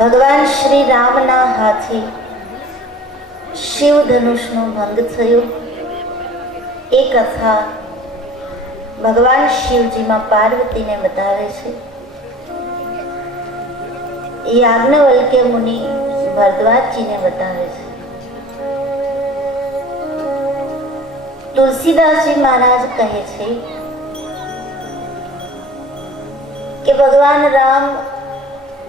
ભગવાન શ્રી રામના હાથે શિવ ધનુષનો ભંગ થયો એ કથા ભગવાન શિવજીમાં પાર્વતીને બતાવે છે. એ યાજ્ઞવલ્ક્ય મુનિ ભરદ્વાજજીને બતાવે છે. તુલસીદાસજી મહારાજ કહે છે કે ભગવાન રામ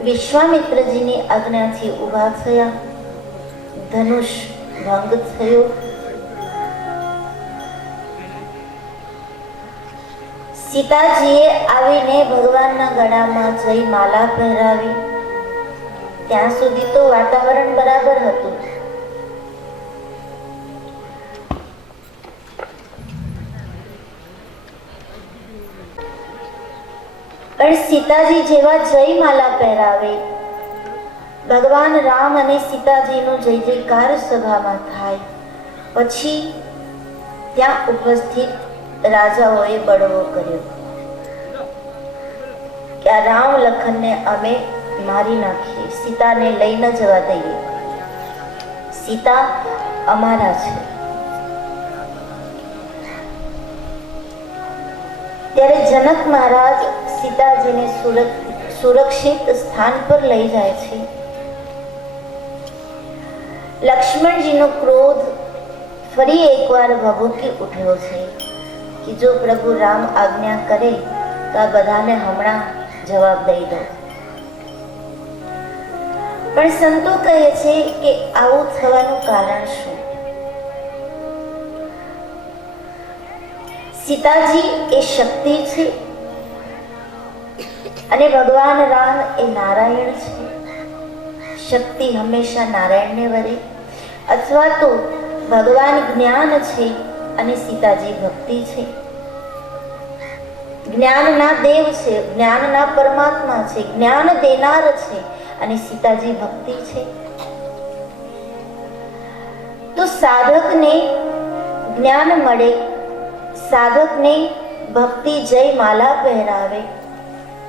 વિશ્વામિત્રજીની આજ્ઞાથી ઊભા થયા, ધનુષ ભંગ થયો. સીતાજીએ આવીને ભગવાનના ગળામાં જઈ માલા પહેરાવી. ત્યાં સુધી તો વાતાવરણ બરાબર હતું. પણ સીતાજી જેવા જય માલા પહેરાવે, ભગવાન રામ અને સીતાજીનો જય જયકાર સભામાં થાય પછી ત્યાં ઉપસ્થિત રાજાઓએ બળવો કર્યો કે આ રામ લખનને અમે મારી નાખીએ, સીતાને લઈ ન જવા દઈએ, સીતા અમારા છે. ત્યારે જનક મહારાજ સીતાજીને સુરક્ષિત સ્થાન પર લઈ જાય છે. લક્ષ્મણજીનો ક્રોધ ફરી એકવાર ભભૂકી ઉઠ્યો છે કે જો પ્રભુ રામ આજ્ઞા કરે તો આ બધાને હમણાં જવાબ દઈ દો. પણ સંતો કહે છે કે આવું થવાનું કારણ શું? સીતાજી એ શક્તિ છે અને ભગવાન રામ એ નારાયણ છે. શક્તિ હંમેશા નારાયણને વરે, અથવા તો ભગવાન જ્ઞાન છે અને સીતાજી ભક્તિ છે. જ્ઞાનના દેવ છે, જ્ઞાનના પરમાત્મા છે, જ્ઞાન દેનાર છે અને સીતાજી ભક્તિ છે. તો સાધકને જ્ઞાન મળે, સાધકને ભક્તિ જય માલા પહેરાવે,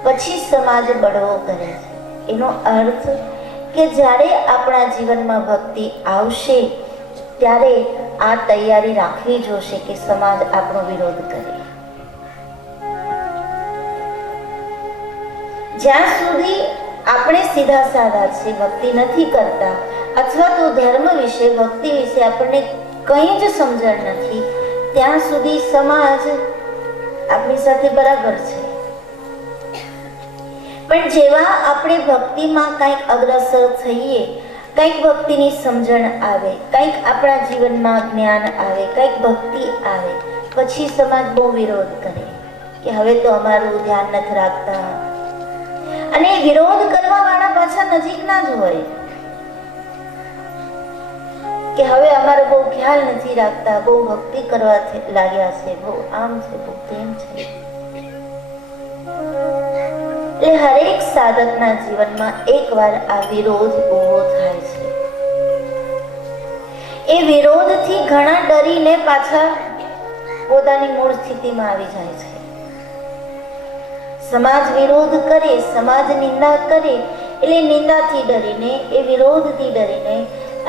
પછી સમાજ બળવો કરે છે. એનો અર્થ કે જ્યારે આપણા જીવનમાં ભક્તિ આવશે ત્યારે આ તૈયારી રાખવી જોશે કે સમાજ આપણો વિરોધ કરે. જ્યાં સુધી આપણે સીધા સાધા છે, ભક્તિ નથી કરતા, અથવા તો ધર્મ વિશે, ભક્તિ વિશે આપણને કંઈ જ સમજણ નથી, ત્યાં સુધી સમાજ આપણી સાથે બરાબર છે. પણ જેવા આપણે ભક્તિમાં કંઈક અગ્રસર થઈએ, કંઈક ભક્તિની સમજણ આવે, કંઈક આપણા જીવનમાં જ્ઞાન આવે, કંઈક ભક્તિ આવે, પછી સમાજ બહુ વિરોધ કરે કે હવે તો અમારું ધ્યાન નથી રાખતા. અને વિરોધ કરવા વાળા પાછા નજીકના જ હોય કે હવે અમારો બહુ ખ્યાલ નથી રાખતા, બહુ ભક્તિ કરવા લાગ્યા છે, બહુ આમ છે, બહુ તેમ છે. એટલે હરેક સાધકના જીવનમાં એકવાર આ વિરોધ ઊભો થાય છે. એ વિરોધથી ઘણા ડરીને પાછા પોતાની મૂળ સ્થિતિમાં આવી જાય છે. સમાજ વિરોધ કરે, સમાજ નિંદા કરે, એટલે નિંદાથી ડરીને, એ વિરોધથી ડરીને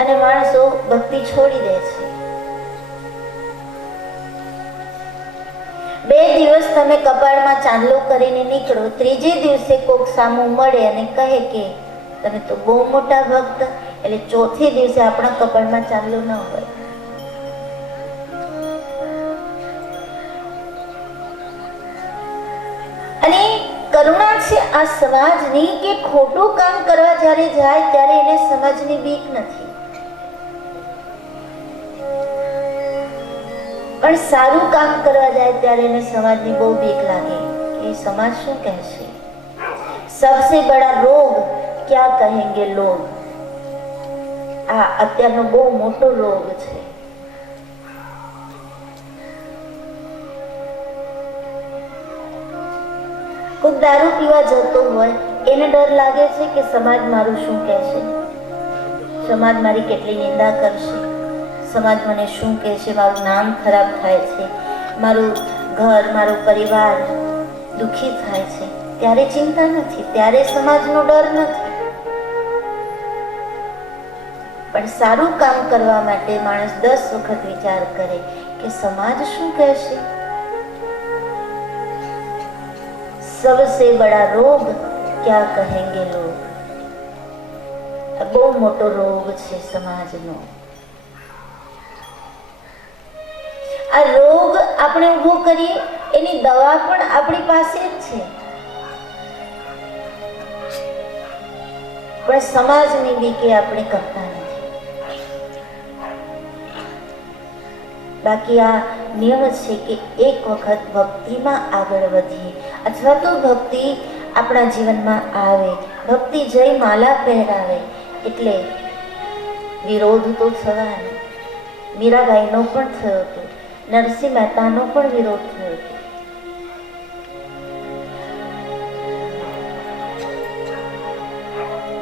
અને માણસો ભક્તિ છોડી દે છે. 2 દિવસ તમે કપાળમાં ચાંદલો કરીને નીકળો, ત્રીજે દિવસે કોક સામું મળે અને કહે કે તમે તો બહુ મોટા ભક્ત, એટલે ચોથે દિવસે આપણા કપાળમાં ચાંદલો ન હોય. અને કરુણા છે આ સમાજની કે ખોટું કામ કરવા જ્યારે જાય ત્યારે એને સમાજની બીક નથી, પણ સારું કામ કરવા જાય ત્યારે એને સમાજની બહુ બીક લાગે કે સમાજ શું કહેશે. સબસે બડા રોગ ક્યા કહેંગે લોગ, આ અત્યારનો બહુ મોટો રોગ છે. કોઈ દારૂ પીવા જતો હોય એને ડર લાગે છે કે સમાજ મારું શું કહેશે, સમાજ મારી કેટલી નિંદા કરશે, સમાજ મને શું કહેશે, મારું નામ ખરાબ થાય છે, મારું ઘર, મારો પરિવાર દુખી થાય છે. ત્યારે ચિંતા નથી, ત્યારે સમાજનો ડર નથી. પણ સારું કામ કરવા માટે માણસ 10 વખત વિચાર કરે કે સમાજ શું કહેશે. સબસે બડા રોગ ક્યા કહેંગે લોગ. બહુ મોટો રોગ છે સમાજનો. આ રોગ આપણે ઊભો કરીએ એની દવા પણ આપણી પાસે જ છે, પણ સમાજની બીકે આપણે કરતા નથી. બાકી આ નિયમ છે કે એક વખત ભક્તિમાં આગળ વધીએ અથવા તો ભક્તિ આપણા જીવનમાં આવે, ભક્તિ જય માલા પહેરાવે એટલે વિરોધ તો થવાનો. મીરાબાઈનો પણ થયો હતો, નરસિંહ મહેતાનો પણ વિરોધ થયો હતો.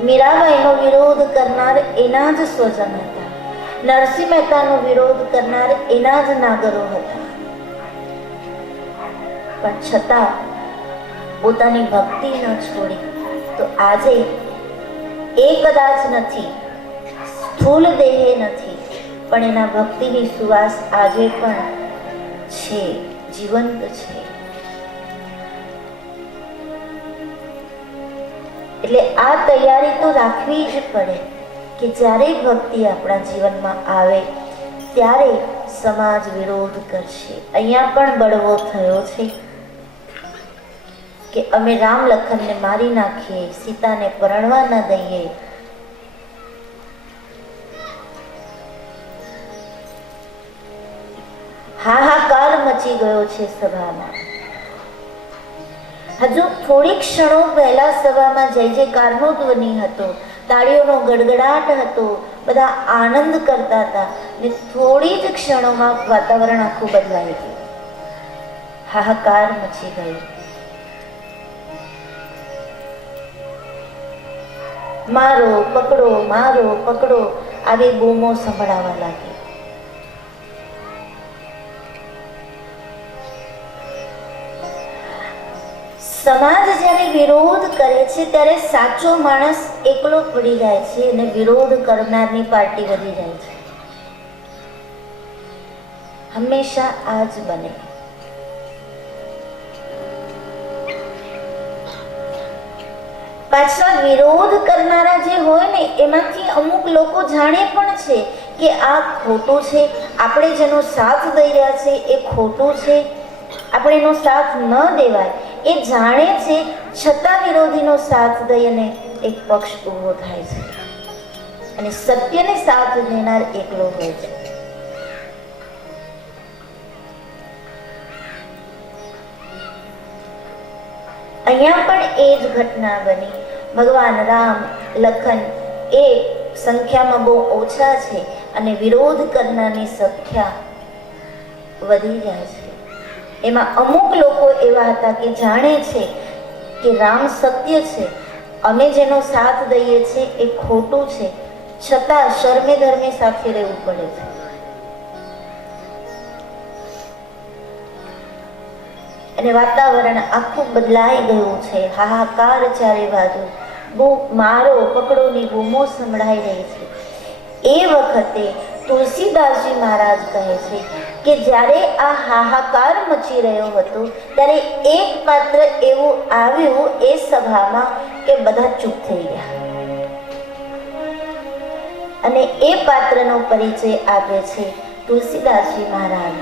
મીરાબાઈનો વિરોધ કરનાર એના જ સ્વજન હતા, નરસિંહ મહેતાનો વિરોધ કરનાર એના જ નાગરો હતા, પણ છતાં પોતાની ભક્તિ ન છોડી. તો આજે એ કદાચ નથી, સ્થૂળ દેહે નથી, પણ એના ભક્તિની સુવાસ આજે પણ છે, જીવંત છે. એટલે આ તૈયારી તો રાખવી જ પડે કે જ્યારે ભક્તિ આપણા જીવનમાં આવે ત્યારે સમાજ વિરોધ કરશે. અહીંયા પણ બળવો થયો છે કે અમે રામ લખનને મારી નાખીએ, સીતાને પરણવા ન દઈએ. હાહાકાર મચી ગયો છે સભામાં. હજુ થોડી ક્ષણો પહેલા સભામાં જય જયકારનો ધ્વનિ હતો, તાળીઓનો ગડગડાટ હતો, બધા આનંદ કરતા હતા, ને થોડી જ ક્ષણોમાં વાતાવરણ આખું બદલાઈ ગયું, હાહાકાર મચી ગયો. મારો પકડો, મારો પકડો આવી બૂમો સંભળાવા લાગી. સમાજ જ્યારે વિરોધ કરે છે ત્યારે સાચો માણસ એકલો પડી જાય છે અને વિરોધ કરનારની પાર્ટી વધી જાય છે. હંમેશા આ જ બને. પાછા વિરોધ કરનારા જે હોય ને એમાંથી અમુક લોકો જાણે પણ છે કે આ ખોટું છે, આપણે જેનો સાથ દઈ રહ્યા છે એ ખોટું છે, આપણે એનો સાથ ન દેવાય એ જાણે છે, છતાં વિરોધીનો સાથ દઈ અને એક પક્ષ ઊભો થાય છે અને સત્યને સાથ દેનાર એકલો હોય છે. અહીંયા પણ એ જ ઘટના બની. ભગવાન રામ લખન એ સંખ્યામાં બહુ ઓછા છે અને વિરોધ કરનારની સંખ્યા વધી જાય છે. એમાં અમુક લોકો એવા હતા કે જાણે છે કે રામ સત્ય છે, અમે જેનો સાથ દઈએ છીએ એ ખોટું છે, છતાં શર્મે ધર્મે સાથે રહેવું પડે છે. અને વાતાવરણ આખું બદલાઈ ગયું છે, હાહાકાર ચારે બાજુ, મારો પકડોની બૂમો સંભળાઈ રહી છે. એ વખતે તુલસીદાસજી મહારાજ કહે છે કે જ્યારે આ હાહાકાર મચી રહ્યો હતો ત્યારે એક પાત્ર એવું આવ્યું એ સભામાં કે બધા ચૂપ થઈ ગયા. અને એ પાત્રનો પરિચય આપે છે તુલસીદાસજી મહારાજ.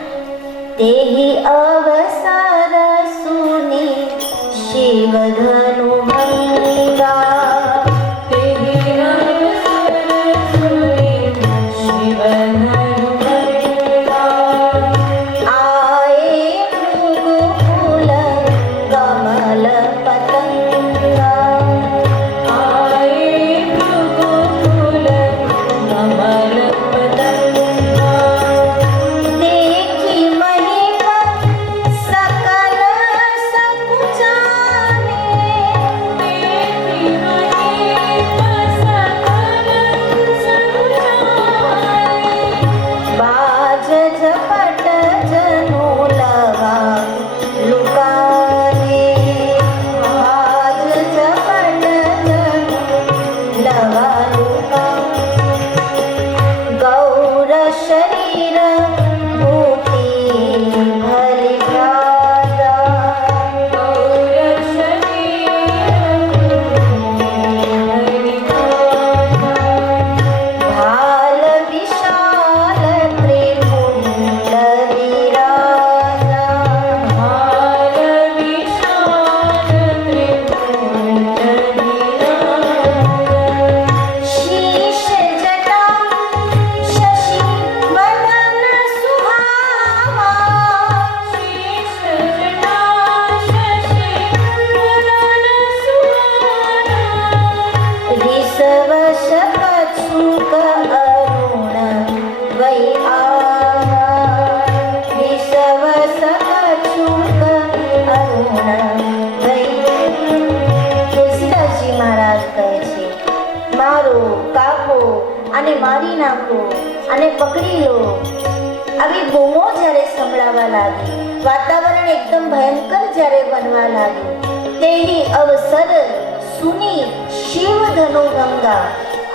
તેહી અવસર સુની શિવ ધનુ ભંગા, આને મારી નાખો, આને પકડી લો, આવી બૂમો જ્યારે સંભળાવા લાગી, વાતાવરણ એકદમ ભયંકર જ્યારે બનવા લાગ્યું, તેહી અવસર સુની શિવ ધનુ ગંગા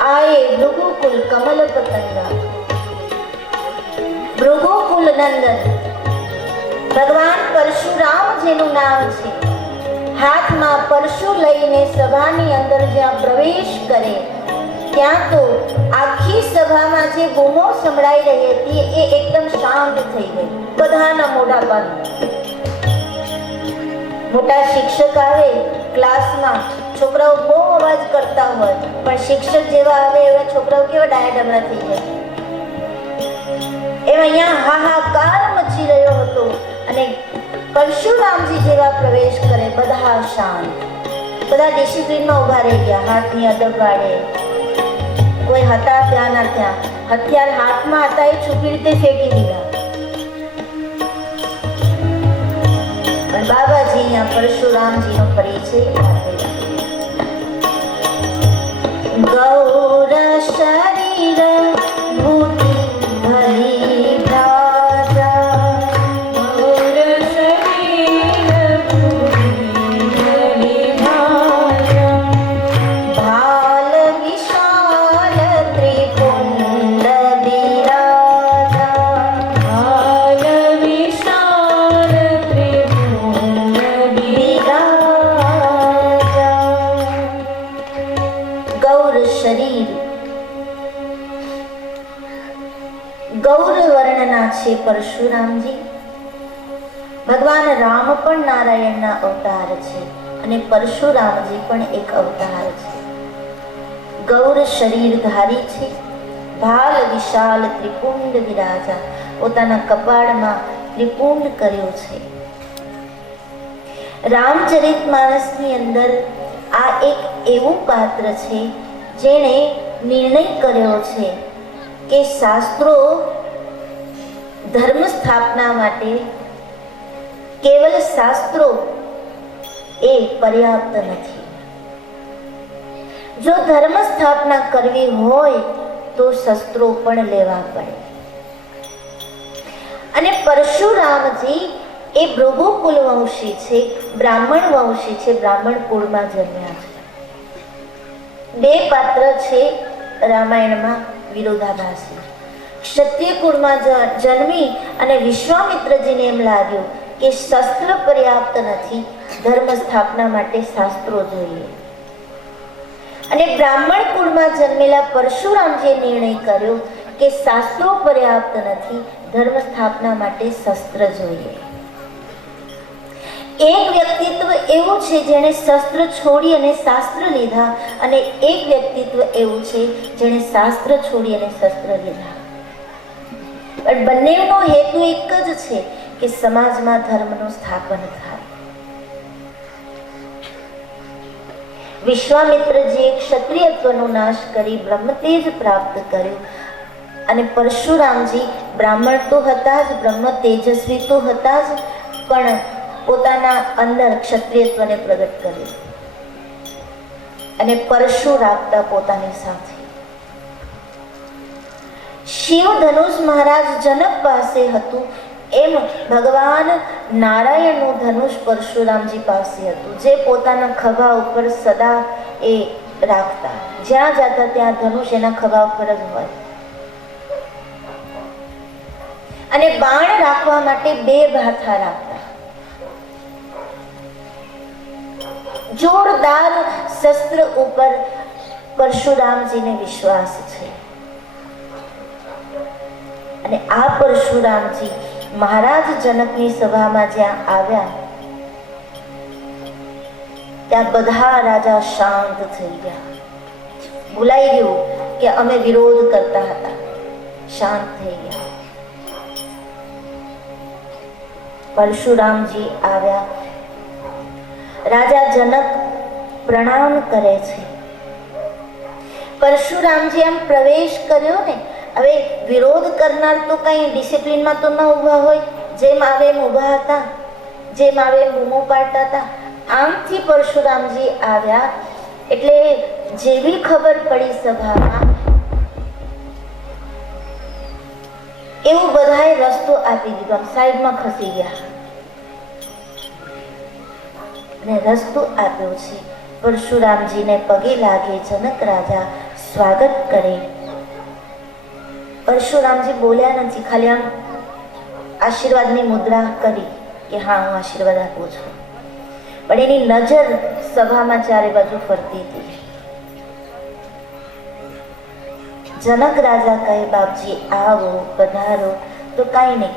આયે ભૃગુકુલ કમલ પતંગા. ભૃગુકુલ નંદન ભગવાન પરશુરામ જેનું નામ છે, હાથમાં પરશુ લઈને સભાની અંદર જ્યાં પ્રવેશ કરે ત્યાં તો આખી સભામાં જે બૂમો સંભળાઈ રહી હતી એ એકદમ શાંત થઈ ગઈ. બધાના મોઢા બંધ. મોટા શિક્ષક આવે ક્લાસમાં, છોકરાઓ બહુ અવાજ કરતા હોય પણ શિક્ષક જેવા આવે એવા છોકરાઓ કેવા ડાયા ડમરા થઈ જાય. એમ અહીંયા હાહાકાર મચી રહ્યો હતો અને પરશુરામજી જેવા પ્રવેશ કરે, બધા શાંત, બધા ડિસિપ્લિનમાં ઉભા રહી ગયા, હાથની અદબ વાળે. કોઈ હતા ત્યાં ના ત્યાં, હથિયાર હાથમાં હતા એ છુપી રીતે ફેંકી દીધા. પણ બાબાજી અહીંયા પરશુરામજીનો પરિચય આપે છે. ગૌર શરીર ભૂતિ ભરી ભ્રાજા, ગૌર શરીર ભૂતિ ભરી ભ્રાજા, ભાલ વિશાલ ત્રિપુંડ બિરાજા, ભાલ વિશાલ ત્રિપુંડ બિરાજા. ગૌર શરીર, ગૌર વર્ણના છે પરશુરામજી. ભગવાન રામ પણ નારાયણના અવતાર છે અને પરશુરામજી પણ એક અવતાર છે. ગૌર શરીર ધારી છે, ભાલ વિશાલ ત્રિપુંડ વિરાજા, પોતાના કપાળમાં ત્રિપુંડ કર્યો છે. રામચરિતમાનસની અંદર આ એક એવું પાત્ર છે જેણે નિર્ણય કર્યો છે કે શાસ્ત્રો ધર્મ સ્થાપના માટે કેવલ શાસ્ત્રો એ પર્યાપ્ત નથી. જો ધર્મ સ્થાપના કરવી હોય તો શસ્ત્રો પણ લેવા પડે. અને પરશુરામજી એ ભૃગુકુલ વંશી છે, બ્રાહ્મણ વંશી છે, બ્રાહ્મણ કુળમાં જન્મ્યા છે. બે પાત્ર છે રામાયણમાં વિરોધાભાસી. ક્ષત્રિય કુળમાં જન્મી અને વિશ્વામિત્રજીને એમ લાગ્યું કે શસ્ત્ર પર્યાપ્ત નથી, ધર્મ સ્થાપના માટે શાસ્ત્રો જોઈએ. અને બ્રાહ્મણ કુળમાં જન્મેલા પરશુરામજીએ નિર્ણય કર્યો કે શાસ્ત્રો પર્યાપ્ત નથી, ધર્મ સ્થાપના માટે શસ્ત્ર જોઈએ. એક વ્યક્તિત્વ એવું છે જેણે શસ્ત્ર છોડી અને શાસ્ત્ર લીધા, અને એક વ્યક્તિત્વ એવું છે જેણે શાસ્ત્ર છોડી અને શસ્ત્ર લીધા. પણ બંનેનો હેતુ એક જ છે કે સમાજમાં ધર્મનું સ્થાપન થાય. વિશ્વામિત્રજીએ ક્ષત્રિયત્વનો નાશ કરી બ્રહ્મતેજ પ્રાપ્ત કર્યું અને પરશુરામજી બ્રાહ્મણ તો હતા જ, બ્રહ્મ તેજસ્વી તો હતા જ, પણ પોતાના અંદર ક્ષત્રિયત્વને પ્રગટ કર્યું અને પરશુ રાખતા પોતાની સાથે. શિવ ધનુષ મહારાજ જનક પાસે હતું, એમ ભગવાન નારાયણનું ધનુષ પરશુરામજી પાસે હતું, જે પોતાના ખભા ઉપર સદા એ રાખતા. જ્યાં જતા ત્યાં ધનુષ એના ખભા ઉપર જ હોય. અને બાણ રાખવા માટે બે ભાથા રાખતા. જોરદાર શસ્ત્ર ઉપર પરશુરામજીને વિશ્વાસ છે. અને આ પરશુરામજી મહારાજ જનકની સભામાં જ્યાં આવ્યા ત્યાં બધા રાજા શાંત થઈ ગયા. ભૂલાઈ ગયું કે અમે વિરોધ કરતા હતા, શાંત થઈ ગયા. પરશુરામજી આવ્યા, રાજા જનક પ્રણામ કરે છે. પરશુરામજી આમ પ્રવેશ કર્યો ને, હવે વિરોધ કરનાર તો કઈ ડિસિપ્લિનમાં તો ન ઊભા હોય, જેમ આવે એમ ઊભા હતા, જેમ આવે એમ બૂમો પાડતા હતા. આમથી પરશુરામજી આવ્યા એટલે જેવી ખબર પડી સભામાં એવું બધાએ રસ્તો આપી દીધો, સાઈડમાં ખસી ગયા અને રસ્તો આપ્યો છે. પરશુરામજીને પગે લાગે, જનક રાજા સ્વાગત કરે. પરશુરામજી બોલ્યા નથી, ખાલી આમ આશીર્વાદની મુદ્રા કરી કે હા હું આશીર્વાદ આપું છું, પણ એની નજર સભામાં ચારે બાજુ ફરતી હતી. જનક રાજા કહે, બાપજી આવો પધારો. તો કાંઈ નહીં,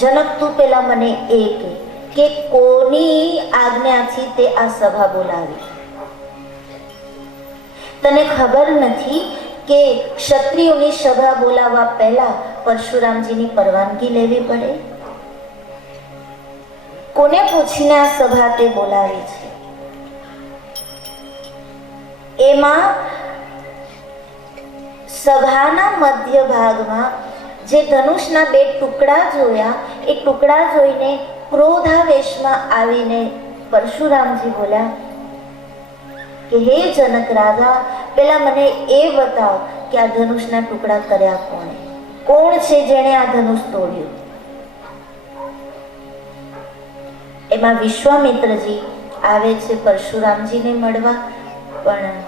જનક તું પેલા મને એ કે કોની આજ્ઞાથી તે આ સભા બોલાવી? તને ખબર નથી કે ક્ષત્રિયોની સભા બોલાવવા પહેલા પરશુરામજીની પરવાનગી લેવી પડે? કોને પૂછીને આ સભા તે બોલાવી છે? એમાં સભાના મધ્ય ભાગમાં જે ધનુષના બે ટુકડા જોયા, એ ટુકડા જોઈને ક્રોધાવેશમાં આવીને પરશુરામજી બોલ્યા કે હે જનક રાજા, પેલા મને એ બતાવ કે આ ધનુષના ટુકડા કર્યા કોણે? કોણ છે જેણે આ ધનુષ તોડ્યું? એમાં વિશ્વામિત્રજી આવે છે પરશુરામજીને મળવા, પણ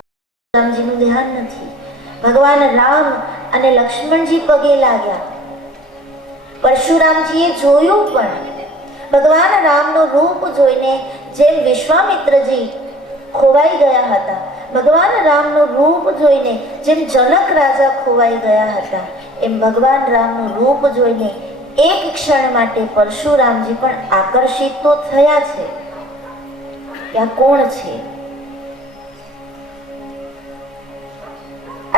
પરશુરામજીનું ધ્યાન નથી. ભગવાન રામ અને લક્ષ્મણજી પગે લાગ્યા. પરશુરામજીએ જોયું, પણ ભગવાન રામનું રૂપ જોઈને જેમ વિશ્વામિત્રજી ખોવાઈ ગયા હતા, ભગવાન રામનું રૂપ જોઈને જેમ જનક રાજા ખોવાઈ ગયા હતા, એમ ભગવાન રામનું રૂપ જોઈને એક ક્ષણ માટે પરશુરામજી પણ આકર્ષિત તો થયા છે કે આ કોણ છે?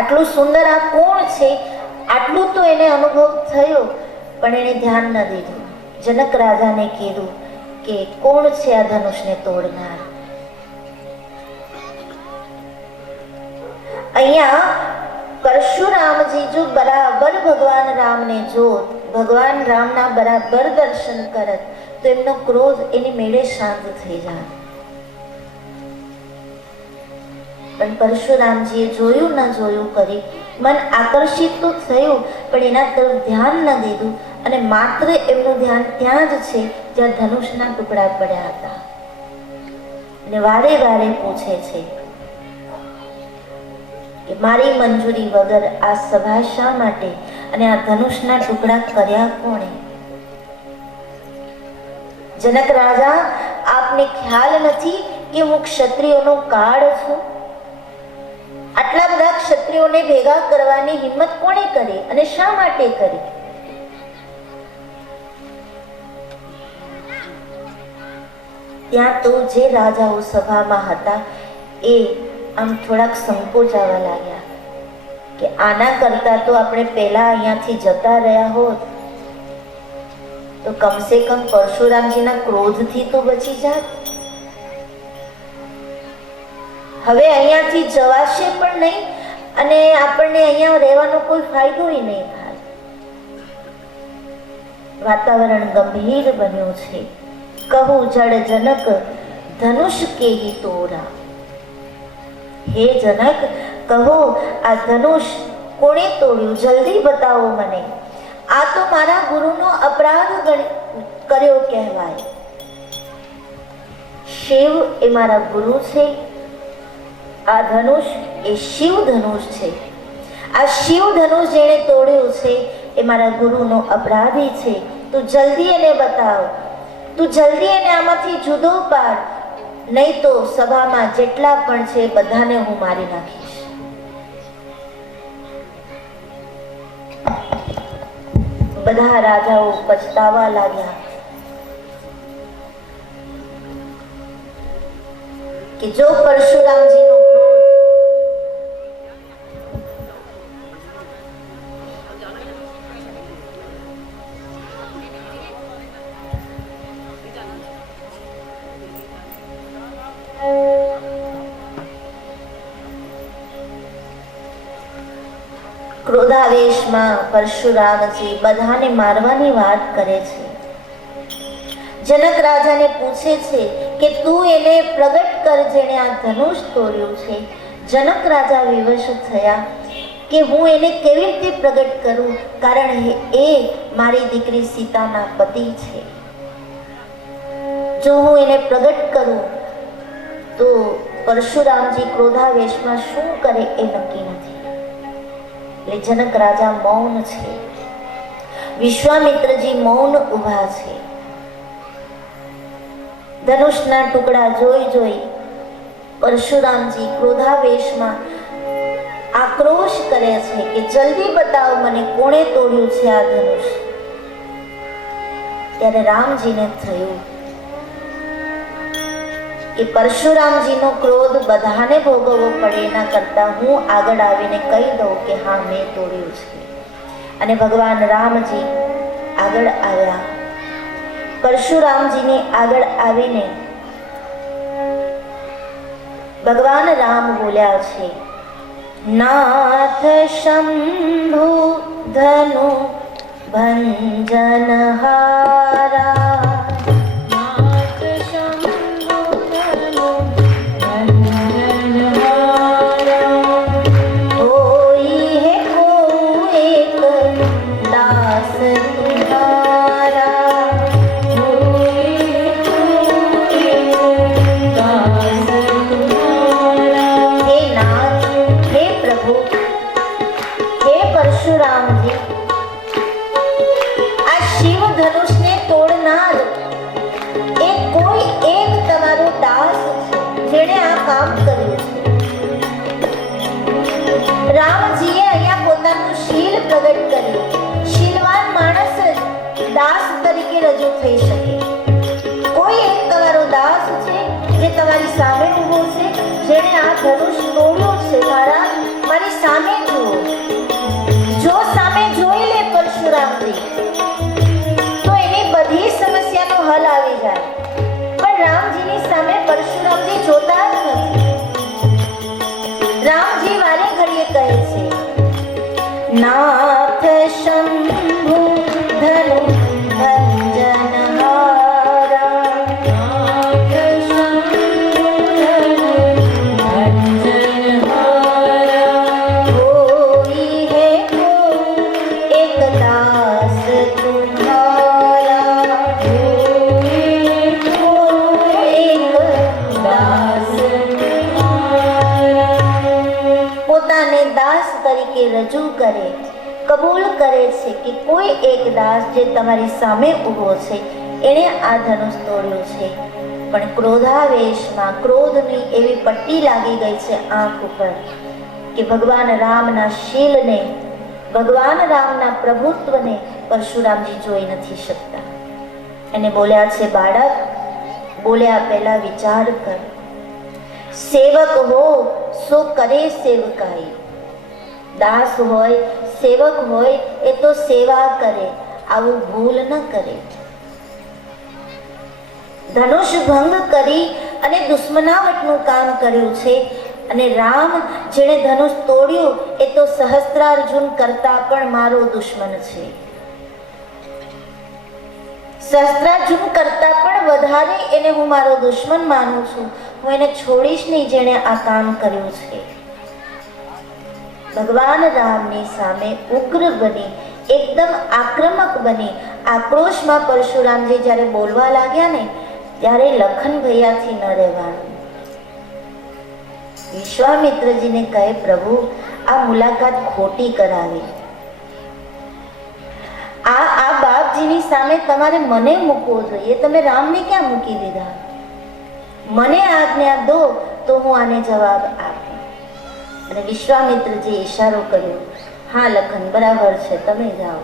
આટલું સુંદર આ કોણ છે? આટલું તો એને અનુભવ થયો, પણ એને ધ્યાન ન દીધું. જનક રાજાને કીધું કે કોણ છે આ ધનુષને તોડનાર? અહીંયા પરશુરામજી જો બરાબર ભગવાન રામને જોત, ભગવાન રામના બરાબર દર્શન કરત, તો એમનો ક્રોધ એની મેળે શાંત થઈ જાય. પણ પરશુરામજીએ જોયું ન જોયું કરી, મન આકર્ષિત તો થયું, પણ એના તરફ ધ્યાન ન દીધું અને માત્ર એમનું ધ્યાન ત્યાં જ છે જ્યાં ધનુષના ટુકડા પડ્યા હતા. અને વારે વારે પૂછે છે કે મારી મંજૂરી વગર આ સભા શા માટે અને આ ધનુષના ટુકડા કર્યા કોણે? જનક રાજા, આપને ખ્યાલ નથી કે હું ક્ષત્રિયોનો કાળ છું? આટલા બધા ક્ષત્રિયોને ભેગા કરવાની હિંમત કોણે કરી અને શા માટે કરી? ત્યાં તો જે રાજાઓ સભામાં હતા એ આમ થોડાક સંકોચાવા લાગ્યા કે આના કરતા તો આપણે પહેલા અહીંયાથી જતા રહ્યા હોત તો કમસે કમ પરશુરામજીના ક્રોધથી તો બચી જાત. હવે અહીંયાથી જવાશે પણ નહીં અને આપણને અહીંયા રહેવાનો કોઈ ફાયદો નહીં થાય. વાતાવરણ ગંભીર બન્યું છે. કહું જડ જનક ધનુષ કેહી તોરા. હે જનક, કહો આ ધનુષ કોણે તોડ્યું? જલ્દી બતાવો મને. આ તો મારા ગુરુનો અપરાધ કર્યો કહેવાય. શિવ એ મારા ગુરુ છે. આ ધનુષ એ શિવ ધનુષ છે. આ શિવ ધનુષ જેણે તોડ્યું છે એ મારા ગુરુનો અપરાધી છે. તું જલ્દી એને બતાવ, તું જલ્દી એને આમાંથી જુદો પાડ, નહીં તો સભામાં જેટલા પણ છે બધાને હું મારી નાખીશ. બધા રાજાઓ પછતાવા લાગ્યા કે જો પરશુરામજીનો ક્રોધાવેશમાં પરશુરામજી બધાને મારવાની વાત કરે છે. જનક રાજાને પૂછે છે કે તું એને પ્રગટ કર જેણે આ ધનુષ તોડ્યું છે. જનક રાજા વિવશ થયા કે હું એને કેવી રીતે પ્રગટ કરું, કારણ એ મારી દીકરી સીતાના પતિ છે. જો હું એને પ્રગટ કરું તો પરશુરામજી ક્રોધાવેશમાં શું કરે એ નક્કી નથી. એટલે જનક રાજા મૌન છે, વિશ્વામિત્રજી મૌન ઊભા છે. ધનુષના ટુકડા જોઈ પરશુરામજી ક્રોધાવેશમાં આક્રોશ કરે છે કે જલ્દી બતાવો મને કોણે તોડ્યું છે આ ધનુષ. ત્યારે રામજીને થયું કે પરશુરામજીનો ક્રોધ બધાને ભોગવવો પડે, એના કરતા હું આગળ આવીને કહી દઉં કે હા મેં તોડ્યું છે. અને ભગવાન રામજી આગળ આવ્યા. પરશુરામજીની આગળ આવીને ભગવાન રામ બોલ્યા છે, નાથ શંભુ ધનુ ભંજનહારા, નાથ શંભુ ધનુ ભંજનહારા, કોઈ હે કોઈ એક દાસ તુમ્હારા, કોઈ કોઈ દાસ તુમ્હારા. હે નાથ, હે પ્રભુ, હે પરશુરામજી, આ શિવ ધનુષને તોડનાર એ કોઈ એક તમારો દાસ છે જેણે આ કામ કર્યું છે. રામજીએ અહીંયા પોતાનું શીલ પ્રગટ કર્યું. શીલવાન માણસ જ દાસ તરીકે રજૂ થઈ શકે. કોઈ એક તમારો દાસ છે જે તમારી સામે ઊભો છે, જેણે આ ધનુષ તોડ્યું છે. મહારાજ, મારી સામે જુઓ. જો સામે જોઈ લે પરશુરામજી તો એની બધી સમસ્યાનો હલ આવી જાય. પણ રામજીની સામે પરશુરામજી જોતા જ નથી. રામજી વારે ઘડીએ કહે છે, નાથ શંભુ ધનુ ભંજનહારા, નાથ શંભુ ધનુ ભંજનહારા, કોઈ હે કોઈ એક દાસ તુમ્હારા, કોઈ કોઈ એક દાસ તુમ્હારા. પોતાને દાસ તરીકે રજૂ કરે, કબૂલ કરે છે કે કોઈ એક દાસ જે તમારી સામે ઊભો છે એણે આ ધનુષ તોડ્યું છે. પણ ક્રોધાવેશમાં ક્રોધની એવી પટ્ટી લાગી ગઈ છે આંખ ઉપર કે ભગવાન રામના શીલને, ભગવાન રામના પ્રભુત્વને પરશુરામજી જોઈ નથી શકતા. એને બોલ્યા છે, બાળક, બોલ્યા પહેલા વિચાર કર. સેવક હો સો કરે સેવકાઈ. દાસ હોય, સેવક હોય એ તો સેવા કરે, આવું ભૂલ ન કરે. ધનુષ ભંગ કરી અને દુશ્મનાવટનું કામ કર્યું છે. અને રામ જેણે ધનુષ તોડ્યું એ તો સહસ્ત્રાર્જુન કરતા પણ મારો દુશ્મન છે. સહસ્ત્રાર્જુન કરતા પણ વધારે એને હું મારો દુશ્મન માનું છું. હું એને છોડીશ નહીં જેણે આ કામ કર્યું છે. ભગવાન રામની સામે ઉગ્ર બની, એકદમ આક્રમક બની, આક્રોશમાં પરશુરામજી જ્યારે બોલવા લાગ્યા ને ત્યારે લખન ભૈયાથી ન રહેવાનું. વિશ્વામિત્રજીને કહે, પ્રભુ, આ મુલાકાત ખોટી કરાવી. આ બાપજીની સામે તમારે મને મૂકવો જોઈએ, તમે રામને ક્યાં મૂકી દીધા? મને આજ્ઞા દો તો હું આને જવાબ આપું. અને વિશ્વામિત્રજી ઈશારો કર્યો, હા લખન, બરાબર છે, તમે જાઓ.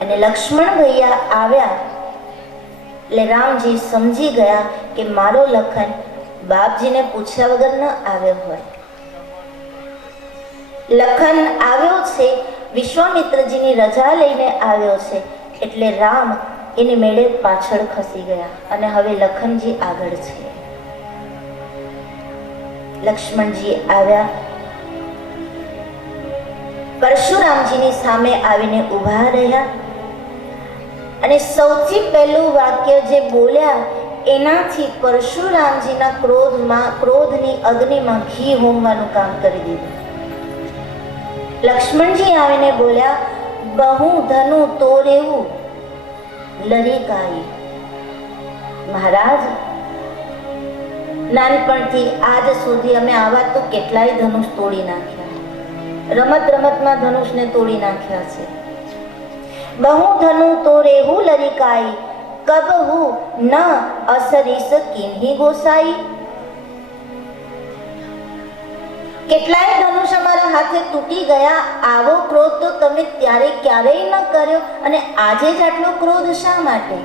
અને લક્ષ્મણ ભૈયા આવ્યા એટલે રામજી સમજી ગયા કે મારો લખન બાપજીને પૂછ્યા વગર ન આવ્યો હોય. લખન આવ્યો છે, વિશ્વામિત્રજીની રજા લઈને આવ્યો છે, એટલે રામ એની મેળે પાછળ ખસી ગયા અને હવે લખનજી આગળ છે. લક્ષ્મણજી આવ્યા, પરશુરામજીની સામે આવીને ઊભા રહ્યા અને સૌથી પહેલું વાક્ય જે બોલ્યા એનાથી પરશુરામજીના ક્રોધની અગ્નિમાં ઘી હોમવાનું કામ કરી દીધું. લક્ષ્મણજી આવીને બોલ્યા, બહુ ધનુ તોરેવું લરિકાઈ. મહારાજ, નાનપણથી આજ સુધી અમે આવા તો કેટલાય ધનુષ તોડી નાખ્યા, રમત રમતમાં ધનુષને તોડી નાખ્યા છે. બહુ ધનુ તોરેવું લરિકાઈ, કબહુ ન અસરીસ કિન્હી ગોસાઈ. કેટલાય ધનુષ અમારા હાથે તૂટી ગયા, આવો ક્રોધ તો તમે ત્યારે ક્યારેય ન કર્યો, અને આજે જ આટલો ક્રોધ શા માટે?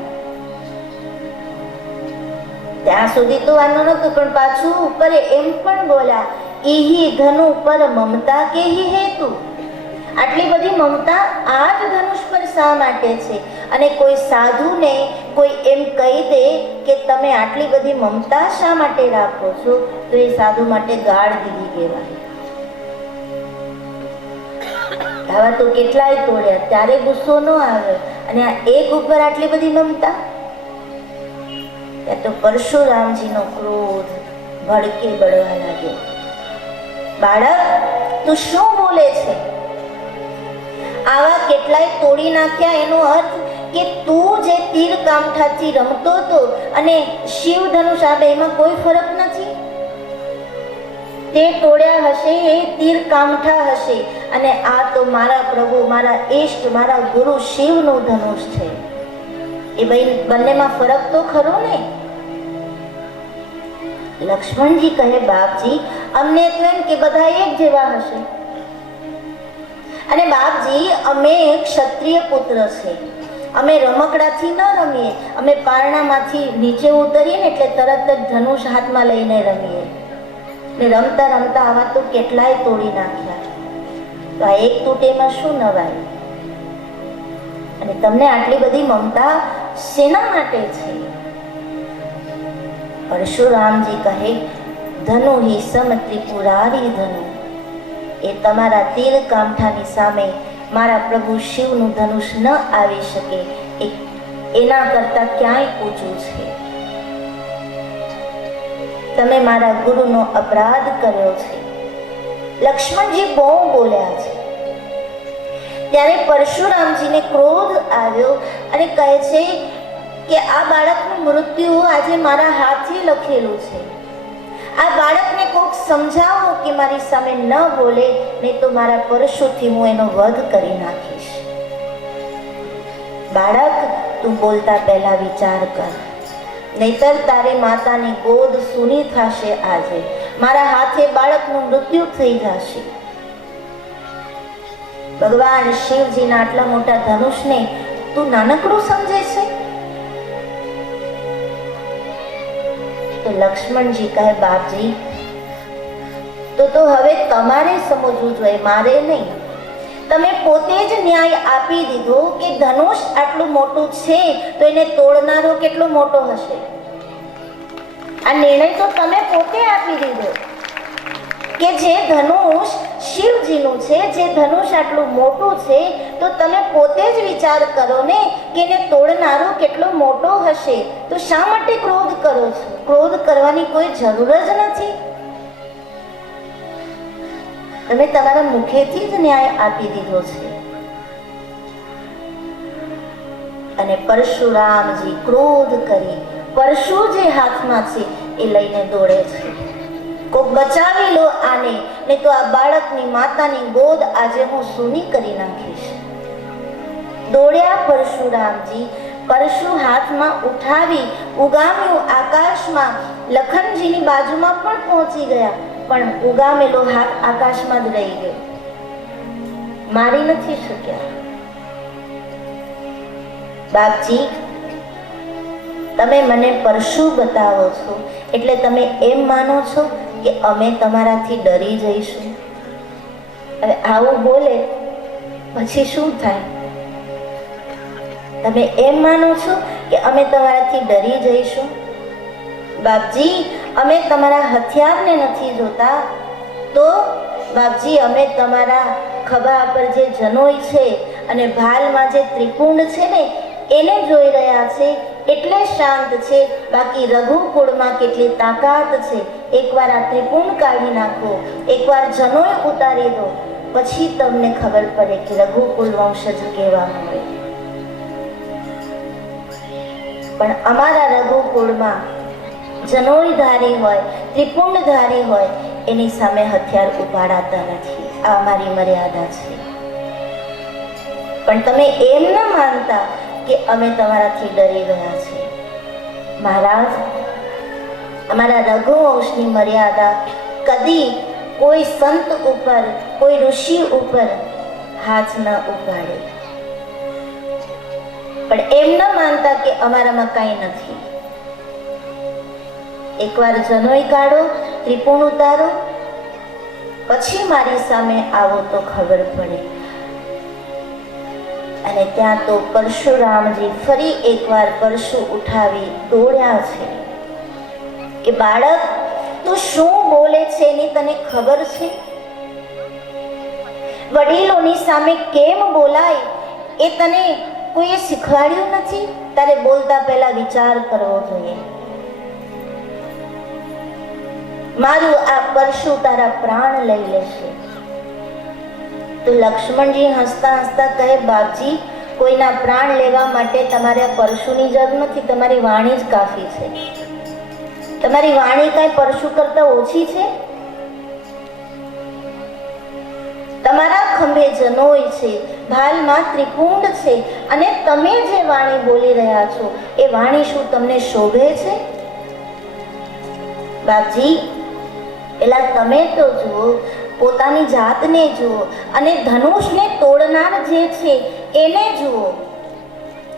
ત્યાં સુધી તો વાંધો નતો, પણ પાછું ઉપર એમ પણ બોલ્યા, ઈહી ધનુ પર મમતા કેહી હેતુ. આટલી બધી મમતા આ જ ધનુષ પર શા માટે છે? અને કોઈ સાધુને કોઈ એમ કહી દે કે તમે આટલી બધી મમતા શા માટે રાખો છો, તો એ સાધુ માટે ગાળ દીધી કહેવાય. આવા તો કેટલાય તોડ્યા, ત્યારે ગુસ્સો ન આવ્યો, અને આ એક ઉપર આટલી બધી મમતા. ત્યાં તો પરશુરામજીનો ક્રોધ ભડકે બળવા લાગ્યો. બાળક, તું શું બોલે છે? આવા કેટલાય તોડી નાખ્યા, એનો અર્થ કે તું જે તીર કામઠાથી રમતો હતો અને શિવ ધનુષ, આ બેમાં કોઈ ફરક નથી. તે તોડ્યા હશે એ તીર કામઠા હશે, અને આ તો મારા પ્રભુ, મારા ઈષ્ટ, મારા ગુરુ શિવનું ધનુષ છે. એ બંનેમાં ફરક તો ખરો ને? લક્ષ્મણજી કહે, બાપજી, અમને તો એમ કે બધા એક જેવા હશે. અને બાપજી, અમે ક્ષત્રિય પુત્ર છે, અમે રમકડાથી ન રમીએ, અમે પારણામાંથી નીચે ઉતરીએ ને એટલે તરત જ ધનુષ હાથમાં લઈને રમીએ. ને રમતા રમતા આવા તો કેટલાય તોડી નાખ્યા, તો આ એક તૂટેમાં શું નવાય? અને તમને આટલી બધી મમતા શેના માટે છે? પરશુરામજી કહે, ધનુ હિ સમ ત્રિપુરારી ધનુ. એ તમારા તીર કામઠાની સામે મારા પ્રભુ શિવનું ધનુષ ન આવી શકે, એના કરતા ક્યાંય ઊંચું છે. તમે મારા ગુરુનો અપરાધ કર્યો છે. લક્ષ્મણજી બહુ બોલ્યા છે. ત્યારે પરશુરામજીને ક્રોધ આવ્યો અને કહે છે કે આ બાળકનું મૃત્યુ આજે મારા હાથે લખેલું છે. આ બાળકને કોક સમજાવો કે મારી સામે ન બોલે, નહીં તો મારા પરશુથી હું એનો વધ કરી નાખીશ. બાળક, તું બોલતા પહેલા વિચાર કર, નહીતર તારી માતાની ગોદ સૂની થશે. આજે મારા હાથે બાળકનું મૃત્યુ થઈ જશે. ભગવાન શિવજીના આટલા મોટા ધનુષને તું નાનકડું સમજે છે? તો લક્ષ્મણજી કહે, બાપજી, તો હવે તમારે સમજવું જોઈએ, મારે નહીં. તમે પોતે જ ન્યાય આપી દીધો કે ધનુષ આટલું મોટું છે તો એને તોડનારો કેટલો મોટો હશે. આ નિર્ણય તો તમે પોતે આપી દીધો કે જે ધનુષ શિવજીનું છે, જે ધનુષ આટલું મોટું છે, તો તમે પોતે જ વિચાર કરો ને કે એને તોડનારો કેટલો મોટો હશે. તો શા માટે ક્રોધ કરો છો? ક્રોધ કરવાની કોઈ જરૂર જ નથી. તમે તમારા મુખેથી જ ન્યાય આપી દીધો છે. અને પરશુરામજી ક્રોધ કરી પરશુ જે હાથમાં છે એ લઈને દોડે છે. કોક બચાવી લો આને, નહીં તો આ બાળકની માતાની ગોદ આજે હું સૂની કરી નાખીશ. દોડ્યા પરશુરામજી, પરશુ હાથમાં ઉઠાવી ઉગામ્યું આકાશમાં. લખનજીની બાજુમાં પણ પહોંચી ગયા, પણ ઉગામેલો હાથ આકાશમાં જ રહી ગયો, મારી નથી શક્યા. બાપજી, તમે મને પરશુ બતાવો છો એટલે તમે એમ માનો છો કે અમે તમારાથી ડરી જઈશું? હવે આવું બોલે પછી શું થાય? તમે એમ માનો છો કે અમે તમારાથી ડરી જઈશું? બાપજી, અમે તમારા હથિયારને નથી જોતા, તો બાપજી અમે તમારા ખભા પર જે જનોઈ છે અને ભાલમાં જે ત્રિપુંડ છે ને એને જોઈ રહ્યા છે એટલે શાંત છે. બાકી રઘુકુળમાં કેટલી તાકાત છે. એકવાર આ ત્રિપુંડ કાઢી નાખો, એકવાર જનોઈ ઉતારી દો, પછી તમને ખબર પડે કે રઘુકુલ વંશજ કેવા હોય. પણ અમારા રઘુકુળમાં જનોઈધારી હોય, ત્રિપુંડધારી હોય, એની સામે હથિયાર ઉપાડાતા નથી. આ અમારી મર્યાદા છે. પણ તમે એમ ન માનતા કે અમે તમારાથી ડરી ગયા છે. મહારાજ, અમારા રઘુવંશની મર્યાદા કદી કોઈ સંત ઉપર, કોઈ ઋષિ ઉપર હાથ ન ઉપાડે. પણ એમ ન માનતા કે અમારામાં કાંઈ નથી. એકવાર જનોઈ કાઢો, ત્રિપુણ ઉતારો, પછી મારી સામે આવો તો ખબર પડે. અને ત્યાં તો પરશુરામજી ફરી એકવાર પરશુ ઉઠાવી દોડ્યા છે કે બાળક, તું શું બોલે છે એની તને ખબર છે? વડીલોની સામે કેમ બોલાય એ તને કોઈએ શીખવાડ્યું નથી? તારે બોલતા પહેલા વિચાર કરવો જોઈએ. મારું આ પરશુ તારા પ્રાણ લઈ લેશે. તો લક્ષ્મણજી હસતા હસતા કહે, બાપજી, કોઈના પ્રાણ લેવા માટે તમારે આ પરશુની જરૂર નથી, તમારી વાણી જ કાફી છે. તમારી વાણી કઈ પરશુ કરતા ઓછી છે? તમારા ખંભે જનોઈ છે, ભાલમાં ત્રિપુંડ છે, અને તમે જે વાણી બોલી રહ્યા છો એ વાણી શું તમને શોભે છે? બાપજી, એલા તમે તો જુઓ, પોતાની જાતને જુઓ, અને ધનુષને તોડનાર જે છે એને જુઓ,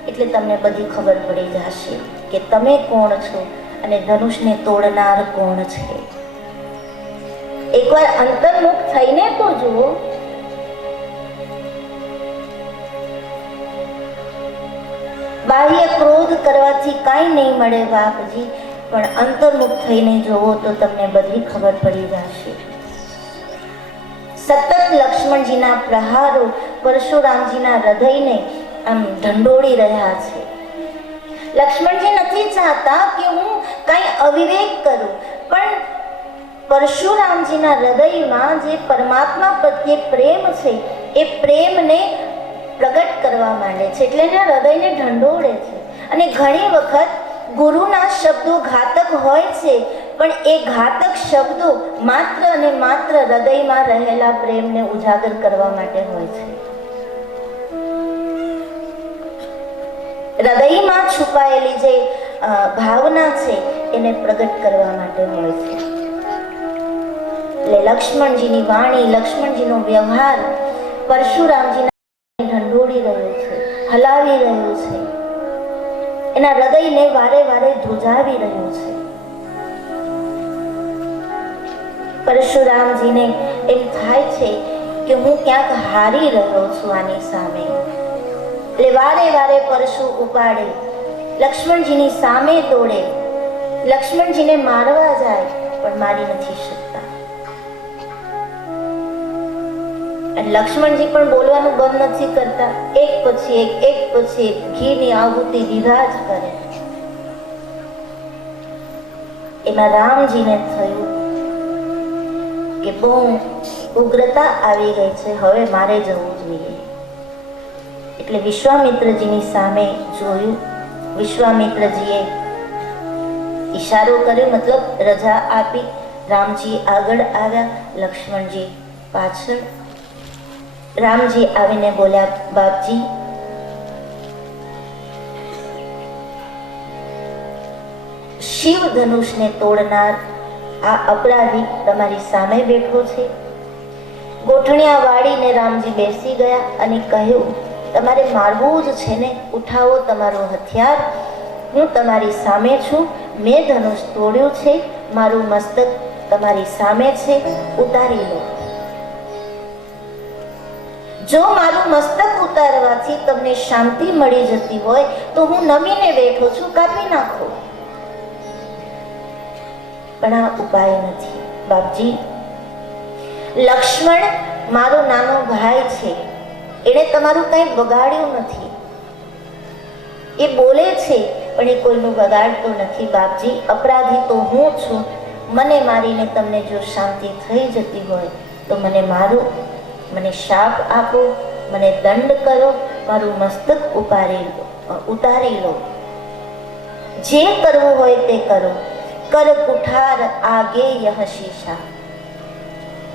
એટલે તમને બધી ખબર પડી જશે કે તમે કોણ છો અને ધનુષને તોડનાર કોણ છે. એકવાર અંતર્મુખ થઈને તો જુઓ. બાહ્ય ક્રોધ કરવાથી કાંઈ નહીં મળે બાપજી, પણ અંતર્મુખ થઈને જોવો તો તમને બધી ખબર પડી જશે. સતત લક્ષ્મણજીના પ્રહારો પરશુરામજીના હૃદયને આમ ઢંઢોળી રહ્યા છે. લક્ષ્મણજી નથી ચાહતા કે હું કઈ અવિવેક કરું, પણ પરશુરામજીના હૃદયમાં જે પરમાત્મા પ્રત્યે પ્રેમ છે એ પ્રેમને પ્રગટ કરવા માંડે છે, એટલે એના હૃદયને ઢંઢોળે છે. અને ઘણી વખત ગુરુના શબ્દો ઘાતક હોય છે, પણ એ ઘાતક શબ્દો માત્ર અને માત્ર હૃદયમાં રહેલા પ્રેમને ઉજાગર કરવા માટે હોય છે. હૃદયમાં છુપાયેલી જે ભાવના છે એને પ્રગટ કરવા માટે હોય છે. એટલે લક્ષ્મણજીની વાણી, લક્ષ્મણજીનો વ્યવહાર પરશુરામજીના ઢંઢોળી રહ્યો છે, હલાવી રહ્યો છે, એના હૃદયને વારે વારે ધ્રુજાવી રહ્યું છે. પરશુરામજીને એમ થાય છે કે હું ક્યાંક હારી રહ્યો છું આની સામે. એટલે વારે વારે પરશુ ઉપાડે, લક્ષ્મણજીની સામે દોડે, લક્ષ્મણજીને મારવા જાય, પણ મારી નથી શકતા. અને લક્ષ્મણજી પણ બોલવાનું બંધ નથી કરતા. એક પછી એક ઘીની આહુતિ દીધા જ કરે. એમાં રામજીને થયું કે બહુ ઉગ્રતા આવી ગઈ છે, હવે મારે જવું જોઈએ. એટલે વિશ્વામિત્રજીની સામે જોયું. વિશ્વામિત્રજીએ ઈશારો કર્યો, મતલબ રજા આપી. રામજી આગળ આવ્યા, લક્ષ્મણજી પાછળ. રામજી આવીને બોલ્યા, બાપજી, શિવ ધનુષને તોડનાર આ અપરાધી તમારી સામે બેઠો છે. ગોઠણિયા વાળીને રામજી બેસી ગયા અને કહ્યું, તમારે મારવું જ છે ને, ઉઠાવો તમારું હથિયાર. હું તમારી સામે છું, મેં ધનુષ તોડ્યું છે, મારું મસ્તક તમારી સામે છે, ઉતારી લો. જો મારું મસ્તક ઉતારવાથી તમને શાંતિ મળી જતી હોય તો હું નમીને બેઠો છું, કાપી નાખો. પણ આ ઉપાય નથી બાપજી. લક્ષ્મણ મારો નાનો ભાઈ છે, એણે તમારું કંઈ બગાડ્યું નથી. એ બોલે છે પણ એ કોઈનું બગાડતો નથી બાપજી. અપરાધી તો હું છું. મને મારીને તમને જો શાંતિ થઈ જતી હોય તો મને મારો, મને શાપ આપો, મને દંડ કરો, મારું મસ્તક ઉતારી લો. જે કરવું હોય તે કરો. કર કુઠાર આગે યહ શીશા.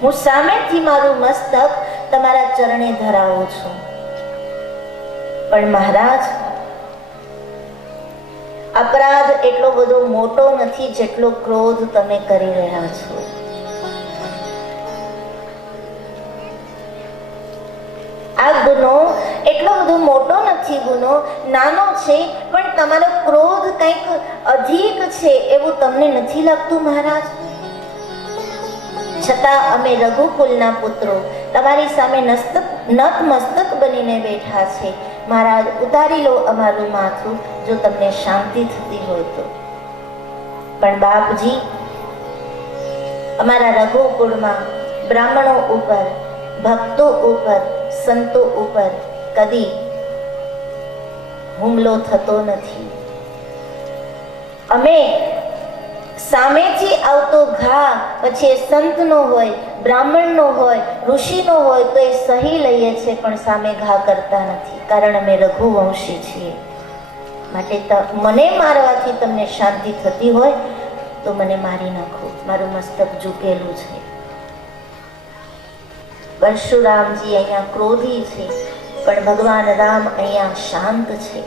હું સામેથી મારું મસ્તક તમારા ચરણે ધરાવું છું. પણ મહારાજ, અપરાધ એટલો બધો મોટો નથી જેટલો ક્રોધ તમે કરી રહ્યા છો. આ ગુનો એટલો બધો મોટો નથી, ગુનો નાનો છે, પણ તમારો ક્રોધ કંઈક અધિક છે એવું તમને નથી લાગતું મહારાજ? છતાં અમે રઘુકુલના પુત્રો તમારી સામે નતમસ્તક બનીને બેઠા છે. મહારાજ, ઉતારી લો અમારું માથું જો તમને શાંતિ થતી હોય તો. પણ બાપજી, અમારા રઘુકુળમાં બ્રાહ્મણો ઉપર, ભક્તો ઉપર, સંતો ઉપર કદી હુમલો થતો નથી. અમે સામેથી આવતો ઘા પછી સંતનો હોય, બ્રાહ્મણનો હોય, ઋષિનો હોય તો એ સહી લઈએ છે, પણ સામે ઘા કરતા નથી, કારણ અમે રઘુવંશી છીએ. માટે મને મારવાથી તમને શાંતિ થતી હોય તો મને મારી નાખો, મારું મસ્તક ઝૂકેલું છે. પરશુરામજી અહીંયા ક્રોધી છે, પણ ભગવાન રામ અહીંયા શાંત છે.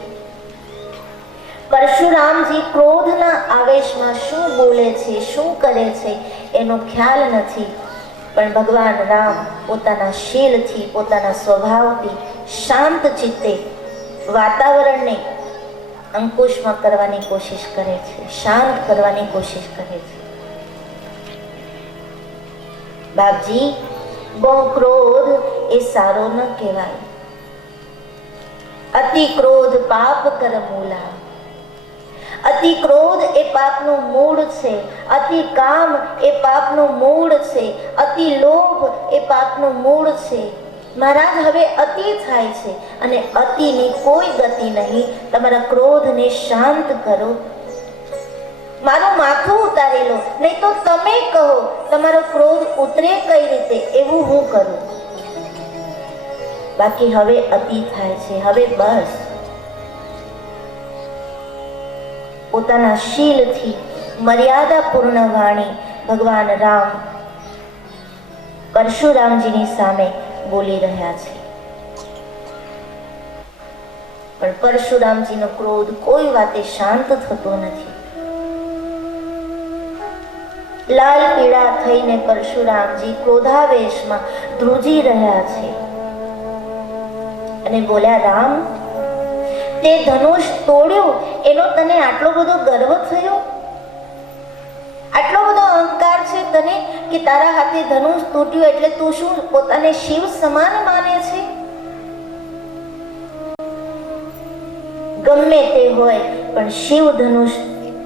પરશુરામજી ક્રોધના આવેશમાં શું બોલે છે, શું કરે છે એનો ખ્યાલ નથી, પણ ભગવાન રામ પોતાના શીલથી, પોતાના સ્વભાવથી શાંત ચિત્તે વાતાવરણને અંકુશમાં કરવાની કોશિશ કરે છે, શાંત કરવાની કોશિશ કરે છે. બાપજી, બહુ ક્રોધ એ સારો ન કહેવાય. અતિ ક્રોધ પાપ કર મૂલા. અતિ ક્રોધ એ પાપનું મૂળ છે. અતિ કામ એ પાપનું મૂળ છે. અતિ લોભ એ પાપનું મૂળ છે. મહારાજ, હવે અતિ થાય છે અને અતિની કોઈ ગતિ નહીં. તમારા ક્રોધને શાંત કરો. મારું માથું ઉતારી લો, નહીં તો તમે કહો તમારો ક્રોધ ઉતરે કઈ રીતે, એવું હું કરું. બાકી હવે અતિ થાય છે. હવે બસ. પોતાના શીલથી મર્યાદાપૂર્ણ વાણી ભગવાન રામ પરશુરામજીની સામે બોલી રહ્યા છે. પણ પરશુરામજીનો ક્રોધ કોઈ વાતે શાંત થતો નથી. લાલ પીળા થઈને પરશુરામજી ક્રોધાવેશમાં ધ્રુજી રહ્યા છે અને બોલ્યા, રામ, તે ધનુષ તોડ્યું એનો તને આટલો બધો ગર્વ થયો? આટલો બધો અહંકાર છે તને કે તારા હાથે ધનુષ તૂટ્યું એટલે તું શું પોતાને શિવ સમાન માને છે? ગમે તે હોય, પણ શિવ ધનુષ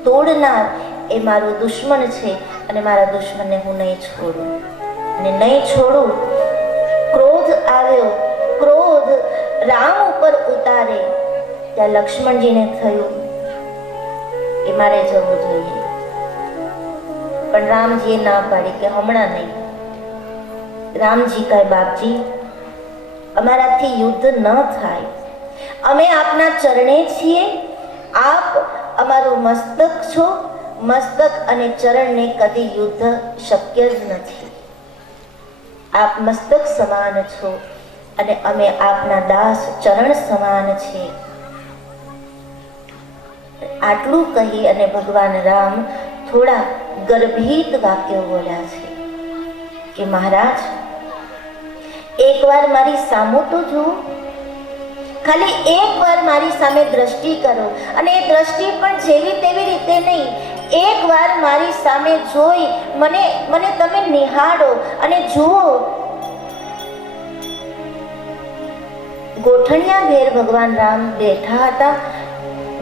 તોડનાર એ મારો દુશ્મન છે અને મારા દુશ્મનને હું નહીં છોડું. અને નહીં છોડું. ક્રોધ આવ્યો, ક્રોધ રામ ઉપર ઉતારે ત્યાં લક્ષ્મણજીને થયું કે મારે જવું જોઈએ, પણ રામજીએ ના પાડી કે હમણાં નહીં. રામજી કહે, બાપજી, અમારાથી યુદ્ધ ન થાય. અમે આપના ચરણે છીએ. આપ અમારું મસ્તક છો. મસ્તક અને ચરણને કદી યુદ્ધ શક્ય જ નથી. આપ મસ્તક સમાન છો અને અમે આપના દાસ ચરણ સમાન છે. આટલું કહી અને ભગવાન રામ થોડા ગર્ભિત વાક્યો બોલ્યા છે કે મહારાજ, એકવાર મારી સામું તો જુઓ. ખાલી એકવાર મારી સામે દ્રષ્ટિ કરો, અને એ દ્રષ્ટિ પણ જેવી તેવી રીતે નહીં. એકવાર મારી સામે જોઈ મને તમે નિહાળો અને જુઓ. ગોઠણિયા ઘેર ભગવાન રામ બેઠા હતા.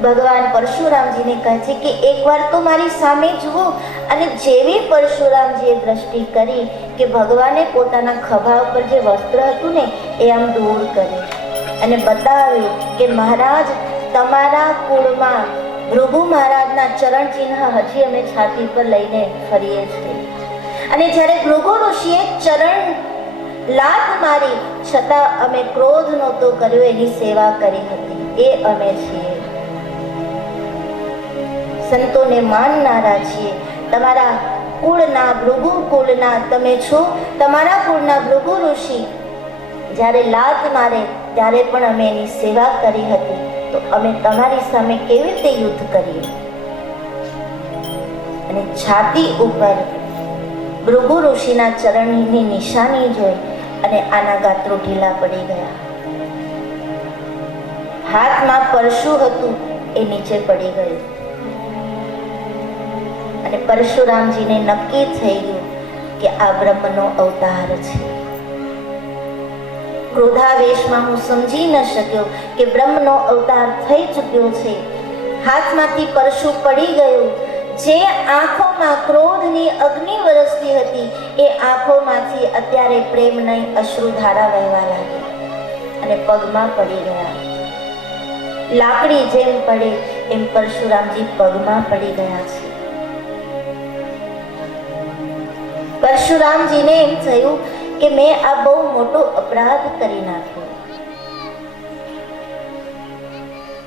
ભગવાન પરશુરામજીને કહે છે કે એકવાર તો મારી સામે જુઓ. અને જેવી પરશુરામજીએ દ્રષ્ટિ કરી કે ભગવાને પોતાના ખભા ઉપર જે વસ્ત્ર હતું ને એ આમ દૂર કર્યું અને બતાવ્યું કે મહારાજ, તમારા કુળમાં ભૃગુ મહારાજના ચરણ ચિહ્ન હજી અમે છાતી પર લઈને ફરીએ છીએ. અને જ્યારે ભૃગુ ઋષિએ ચરણ લાત મારી છતાં અમે ક્રોધ નહોતો કર્યો, એની સેવા કરી હતી, એ અમે છીએ. સંતોને માનનારા છીએ. તમારા કુળના ભૃગુ કુળના તમે છો. તમારા કુળના ભૃગુ ઋષિ જ્યારે લાત મારે ત્યારે પણ અમે એની સેવા કરી હતી, તો અમે તમારી સામે કેવી રીતે યુદ્ધ કરીએ? અને છાતી ઉપર ભૃગુ ઋષિના ચરણની નિશાની જોઈ અને આના ગાત્રો ઢીલા પડી ગયા. હાથમાં પરશુ હતું એ નીચે પડી ગયું અને પરશુરામજીને નક્કી થઈ ગયું કે આ બ્રહ્મનો અવતાર છે. ક્રોધાવેશમાં હું સમજી ન શક્યો કે બ્રહ્મનો અવતાર થઈ ચૂક્યો છે. હાથમાંથી પરશુ પડી ગયું. જે આંખોમાં ક્રોધની અગ્નિ વરસતી હતી એ આંખોમાંથી અત્યારે પ્રેમ નહીં અશ્રુધારા વહેવા લાગી અને પગમાં પડી ગયા. લાકડી જેમ પડે એમ પરશુરામજી પગમાં પડી ગયા છે. પરશુરામજીને એમ થયું કે મેં આ બહુ મોટો અપરાધ કરી નાખ્યો.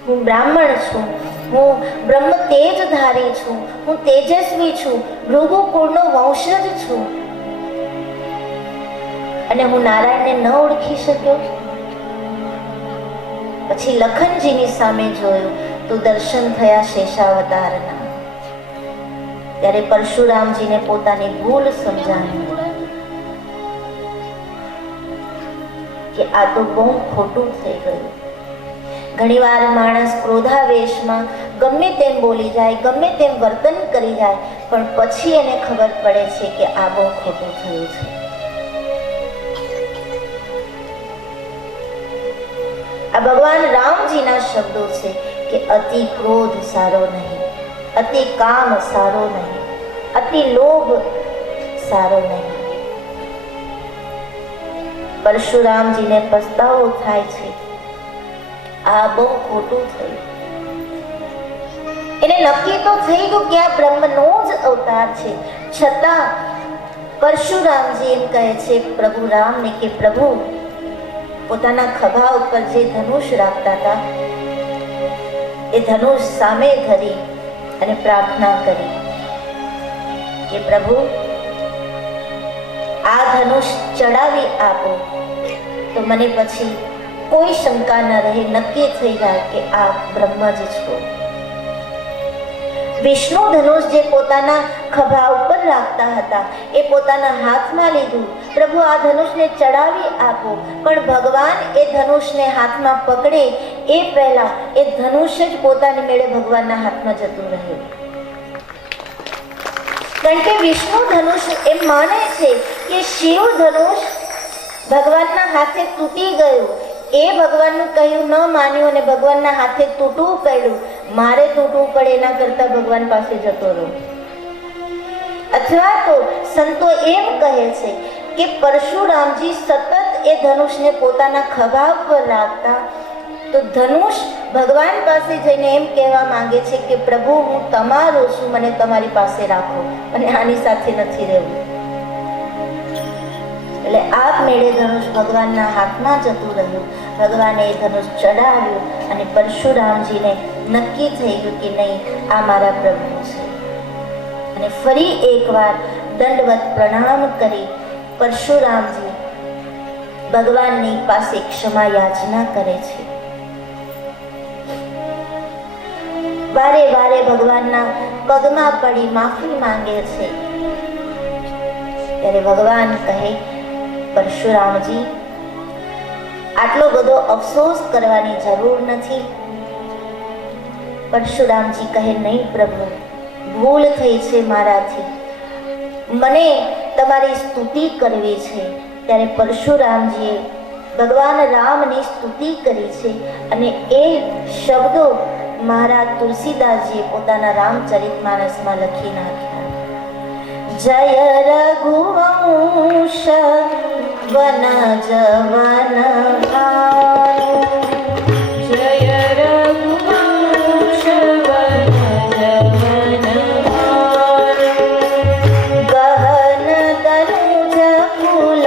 હું બ્રાહ્મણ છું, હું બ્રહ્મ તેજધારી છું, હું તેજસ્વી છું, ભૃગુ કુળનો વંશજ છું અને હું નારાયણને ન ઓળખી શક્યો. પછી લખનજીની સામે જોયું તો દર્શન થયા શેષાવતારના. ત્યારે પરશુરામજીને પોતાની ભૂલ સમજાણી કે આ તો બહુ ખોટું થઈ ગયું. ઘણીવાર માણસ ક્રોધાવેશમાં ગમે તેમ બોલી જાય, ગમે તેમ વર્તન કરી જાય, પણ પછી એને ખબર પડે છે કે આ બહુ ખોટું થયું છે. આ ભગવાન રામજીના શબ્દો છે કે અતિ ક્રોધ સારો નહીં, અતિ કામ સારો નહીં, અતિ લોભ સારો નહીં. પરશુરામજીને પસ્તાવો થાય છે, આ બહુ ખોટું થયું. એને નક્કી તો થઈ ગયું કે આ બ્રહ્મનો જ અવતાર છે, છતાં પરશુરામજી એમ કહે છે પ્રભુ રામને કે પ્રભુ પોતાના ખભા ઉપર જે ધનુષ રાખતા હતા એ ધનુષ સામે ધરી અને પ્રાર્થના કરી કે પ્રભુ આ ધનુષ ચડાવી આપો તો મને પછી કોઈ શંકા ન રહે, નક્કી થઈ જાય કે આ બ્રહ્મ જ છો. વિષ્ણુ ધનુષ જે પોતાના ખભા ઉપર રાખતા હતા એ પોતાના હાથમાં લીધું. પ્રભુ આ ધનુષને ચડાવી આપો, પણ ભગવાન એ ધનુષને હાથમાં પકડે એ પહેલા એ ધનુષ જ પોતાની મેળે ભગવાનના હાથમાં જતું રહ્યું. કારણ કે વિષ્ણુ ધનુષ એમ માને છે કે શિવ ધનુષ ભગવાનના હાથે તૂટી ગયું. એ ભગવાનનું કહ્યું ન માન્યું અને ભગવાનના હાથે તૂટવું પડ્યું. મારે તૂટવું પડે એના કરતા ભગવાન પાસે જતો રહું. અથવા તો સંતો એમ કહે છે કે પરશુરામજી સતત એ ધનુષને પોતાના ખભા પર રાખતા, તો ધનુષ ભગવાન પાસે જઈને એમ કહેવા માંગે છે કે પ્રભુ હું તમારો છું, મને તમારી પાસે રાખો અને આની સાથે નથી રહેવું. એટલે આપમેળે ધનુષ ભગવાનના હાથમાં જતું રહ્યું. ભગવાને એ ધનુષ ચડાવ્યું અને પરશુરામજીને નક્કી થઈ ગયું કે નહીં આ મારા પ્રભુ છે. અને ફરી એકવાર દંડવત પ્રણામ કરી પરશુરામજી ભગવાનની પાસે ક્ષમા યાચના કરે છે. વારે વારે ભગવાનના પગમાં પડી માફી માંગે છે. ત્યારે ભગવાન કહે પરશુરામજી આટલો બધો અફસોસ કરવાની જરૂર નથી. પરશુરામજી કહે નહીં પ્રભુ ભૂલ થઈ છે મારાથી, મને તમારી સ્તુતિ કરવી છે. ત્યારે પરશુરામજીએ ભગવાન રામની સ્તુતિ કરી છે અને એ શબ્દો મહારાજ તુલસીદાસજીએ પોતાના રામચરિતમાનસમાં લખી નાખ્યા. જય રઘુવંશ વન જવન ભાનુ, જય રઘુવંશ વન જવન ભાનુ, ગહન તનુજ કુલ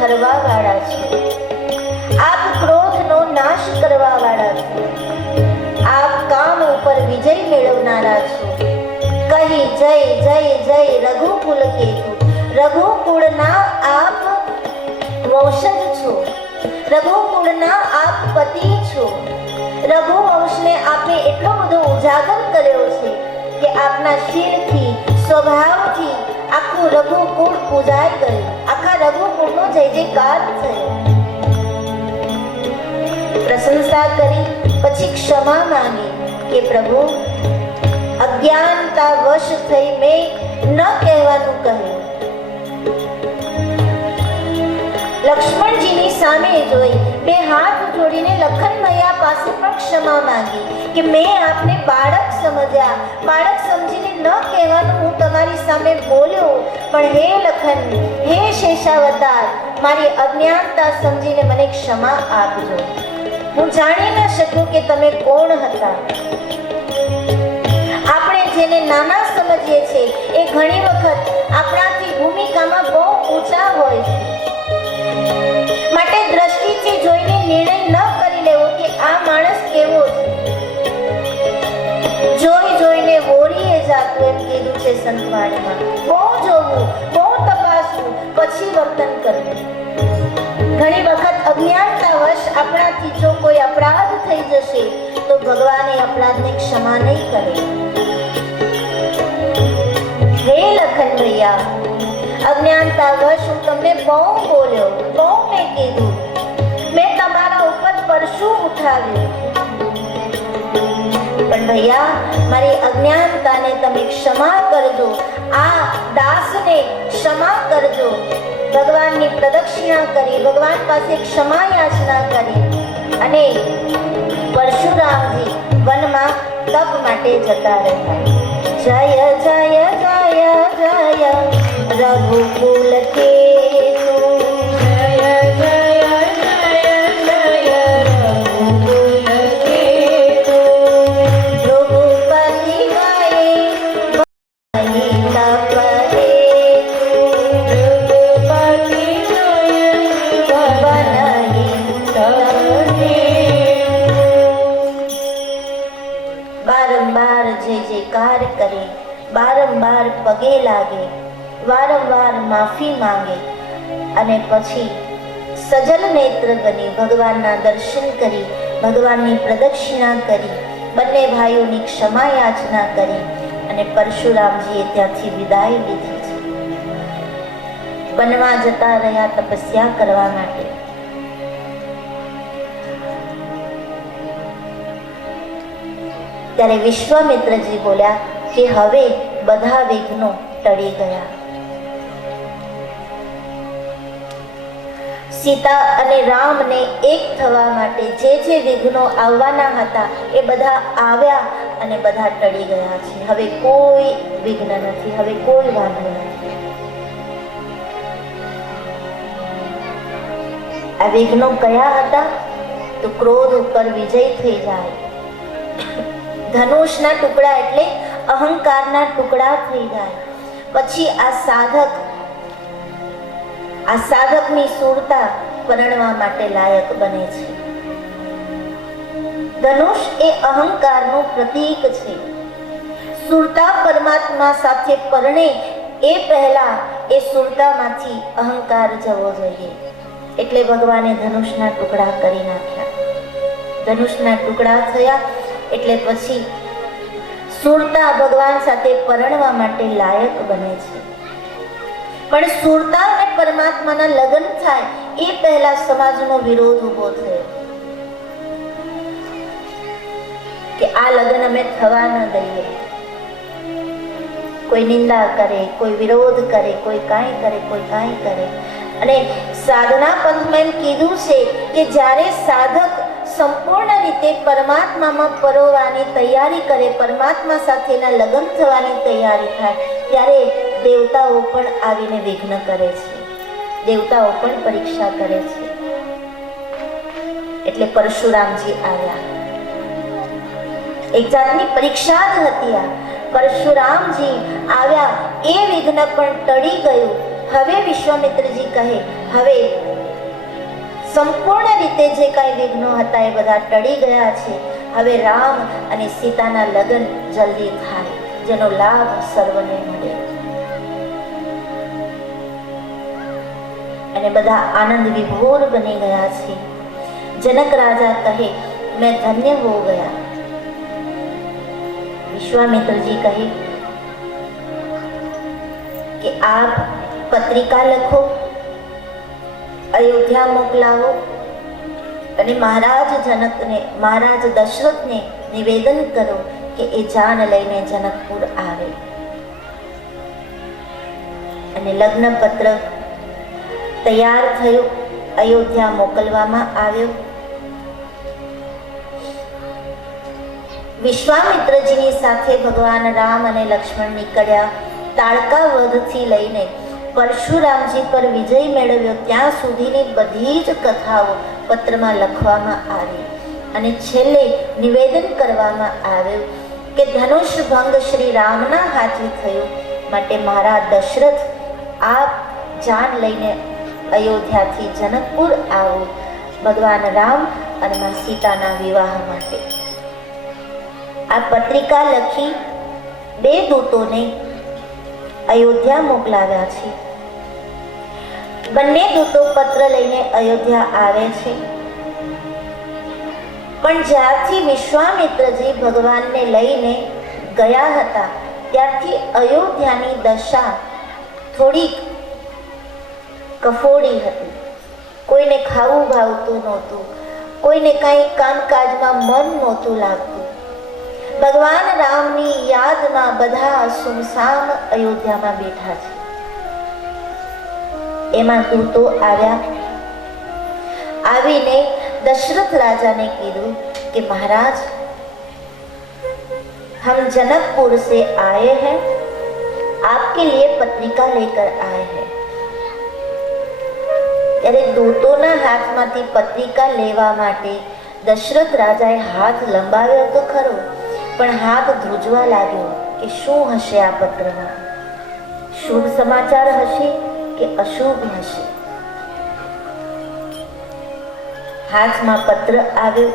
હરવા વાળા છો, આપ ક્રોધનો નાશ કરવા વાળા છો, આપ કામ ઉપર વિજય મેળવનારા છો. કહી જય જય જય રઘુકુલ કેતુ, રઘુકુળના આપ વંશજ છો, રઘુકુળના આપ પતિ છો. રઘુવંશને આપે એટલો બધો ઉજાગર કર્યો છે કે આપના શીલથી, સ્વભાવથી આખું રઘુકુળ પૂજાઈ ગયું, આખા રઘુકુળનો જય જયકાર થયો. પ્રશંસા કરી પછી ક્ષમા માંગી કે પ્રભુ, અજ્ઞાનતા વશ થઈ મેં ન કહેવાનું કહ્યું. લક્ષ્મણજીની સામે જોઈ બે હાથ જોડીને લખન મૈયા પાસે પણ ક્ષમા માંગી કે મેં આપને બાળક સમજ્યા, બાળક સમજીને ન કહેવાનું હું તમારી સામે બોલ્યો, પણ હે લખન, હે શેષાવતાર, મારી અજ્ઞાનતા સમજીને મને ક્ષમા આપજો. હું જાણી ન શકું કે તમે કોણ હતા. આપણે જેને નાના સમજીએ છીએ એ ઘણી વખત આપણાથી ભૂમિકામાં બહુ ઊંચા હોય છે. માટે દ્રષ્ટિથી જોઈને નિર્ણય ન કરી લેવો કે આ માણસ કેવો છે. જોઈ જોઈને હોરીએ જાતું એમ કીધું છે સંતવાણીમાં. બહુ જોવું, બહુ તપાસવું, પછી વર્તન કરવું. ઘણી વખત અજ્ઞાનતાવશ આપણાથી જો કોઈ અપરાધ થઈ જશે તો ભગવાન એ અપરાધને ક્ષમા નહીં કરે. હે લખન ભૈયા, અજ્ઞાનતાવશ હું તમને બહુ બોલ્યો, બહુ મેં કીધું, મેં તમારા ઉપર પરશુ ઉઠાવ્યું, પણ ભૈયા મારી અજ્ઞાનતાને તમે ક્ષમા કરજો, આ દાસને ક્ષમા કરજો. ભગવાનની પ્રદક્ષિણા કરી, ભગવાન પાસે ક્ષમા યાચના કરી અને પરશુરામજી વનમાં તપ માટે જતા રહ્યા. જય જય જય જય રઘુકુલ કેતુ, જય જય જય જય રઘુકુલ કેતુ. રઘુપતિ ગાય બની તપ હેતુ, રઘુપતિ ગાય બની તપ હેતુ. બારંબાર જય જયકાર કરે, બારંબાર પગે લાગે, વારંવાર માફી માંગે અને પછી સજલ નેત્ર બની ભગવાનના દર્શન કરી, ભગવાનની પ્રદક્ષિણા કરી, બંને ભાઈઓની ક્ષમા યાચના કરી અને પરશુરામજીએ ત્યાંથી વિદાય લીધી છે. વનમાં જતા રહ્યા તપસ્યા કરવા માટે. ત્યારે વિશ્વામિત્રજી બોલ્યા કે હવે બધા વિઘ્નો ટળી ગયા. સીતા અને રામને એક થવા માટે જે જે વિઘ્નો આવવાના હતા એ બધા આવ્યા અને બધા ટળી ગયા છે. હવે કોઈ વિઘ્ન નથી, હવે કોઈ વાંધો નથી. આ વિઘ્નો કયા હતા? તો ક્રોધ ઉપર વિજય થઈ જાય, ધનુષના ટુકડા એટલે અહંકારના ટુકડા થઈ જાય, પછી આ સાધકની સુરતા પરણવા માટે લાયક બને છે. ધનુષ એ અહંકારનું પ્રતીક છે. સુરતા પરમાત્મા સાથે પરણે એ પહેલા એ સુરતામાંથી અહંકાર જવો જોઈએ. એટલે ભગવાને ધનુષના ટુકડા કરી નાખ્યા. ધનુષના ટુકડા થયા એટલે પછી સુરતા ભગવાન સાથે પરણવા માટે લાયક બને છે. પણ સુરતા અને પરમાત્માના લગ્ન થાય એ પહેલા સમાજનો વિરોધ ઉભો થયો કે આ લગ્ન અમે થવા ન દઈએ. કોઈ નિંદા કરે, કોઈ વિરોધ કરે, કોઈ કાંઈ કરે, કોઈ કાંઈ કરે. અને સાધના પંથમાં એમ કીધું છે કે જ્યારે સાધક સંપૂર્ણ રીતે પરમાત્મામાં પરોવાની તૈયારી કરે, પરમાત્મા સાથેના લગ્ન થવાની તૈયારી થાય, ત્યારે દેવતાઓ પણ આવીને વિઘ્ન કરે છે, દેવતાઓ પણ પરીક્ષા કરે છે. એટલે પરશુરામજી આવ્યા. એક જાતની પરીક્ષા જ હતી આ. પરશુરામજી આવ્યા, એ વિઘ્ન પણ ટળી ગયું. હવે વિશ્વામિત્રજી કહે હવે સંપૂર્ણ રીતે જે કાંઈ વિઘ્નો હતા એ બધા ટળી ગયા છે. હવે રામ અને સીતાના લગ્ન જલ્દી થાય, જેનો લાભ સર્વને મળે. અને બધા આનંદ વિભોર બની ગયા છે. જનક રાજા કહે, મેં ધન્ય હો ગયા. વિશ્વામિત્રજી કહે કે આપ પત્રિકા લખો, અયોધ્યા મોકલાવો અને મહારાજ જનકને, મહારાજ દશરથને નિવેદન કરો કે એ જાન લઈને જનકપુર આવે. અને લગ્ન પત્ર તૈયાર થયું, અયોધ્યા મોકલવામાં આવ્યો. વિશ્વામિત્રજીની સાથે ભગવાન રામ અને લક્ષ્મણ નીકળ્યા. તાડકા વધથી લઈને પરશુરામજી પર વિજય મેળવ્યો ત્યાં સુધીની બધી જ કથાઓ પત્રમાં લખવામાં આવી. અને છેલ્લે નિવેદન કરવામાં આવ્યું કે ધનુષ ભંગ શ્રી રામના હાથે થયું, માટે મહારાજ દશરથ આપ જાન લઈને અયોધ્યાથી જનકપુર આવો, ભગવાન રામ અને માં સીતાના વિવાહ માટે. આ પત્રિકા લખી 2 દૂતોને અયોધ્યા મોકલાવ્યા છે. બંને દૂતો પત્ર લઈને અયોધ્યા આવે છે. પણ જ્યારથી વિશ્વામિત્રજી ભગવાનને લઈને ગયા હતા ત્યારથી અયોધ્યાની દશા થોડીક કફોડી હતી. કોઈને ખાવું ભાવતું નહોતું, કોઈને કાંઈ કામકાજમાં મન નહોતું લાગતું. ભગવાન રામની યાદમાં બધા સુમસામ અયોધ્યામાં બેઠા છે. એમાં દૂતો આવ્યા. આવીને दशरथ राजा ने कहा कि महाराज हम जनकपुर से आए हैं, आपके लिए पत्रिका लेकर आए हैं. ત્યારે દૂતોના હાથમાંથી પત્રિકા લેવા માટે દશરથ રાજાએ હાથ લંબાવ્યો તો ખરો, પણ હાથ ધ્રુજવા લાગ્યો કે શું હશે આ પત્રમાં, શુભ સમાચાર હશે કે અશુભ હશે. હાથમાં પત્ર આવ્યો.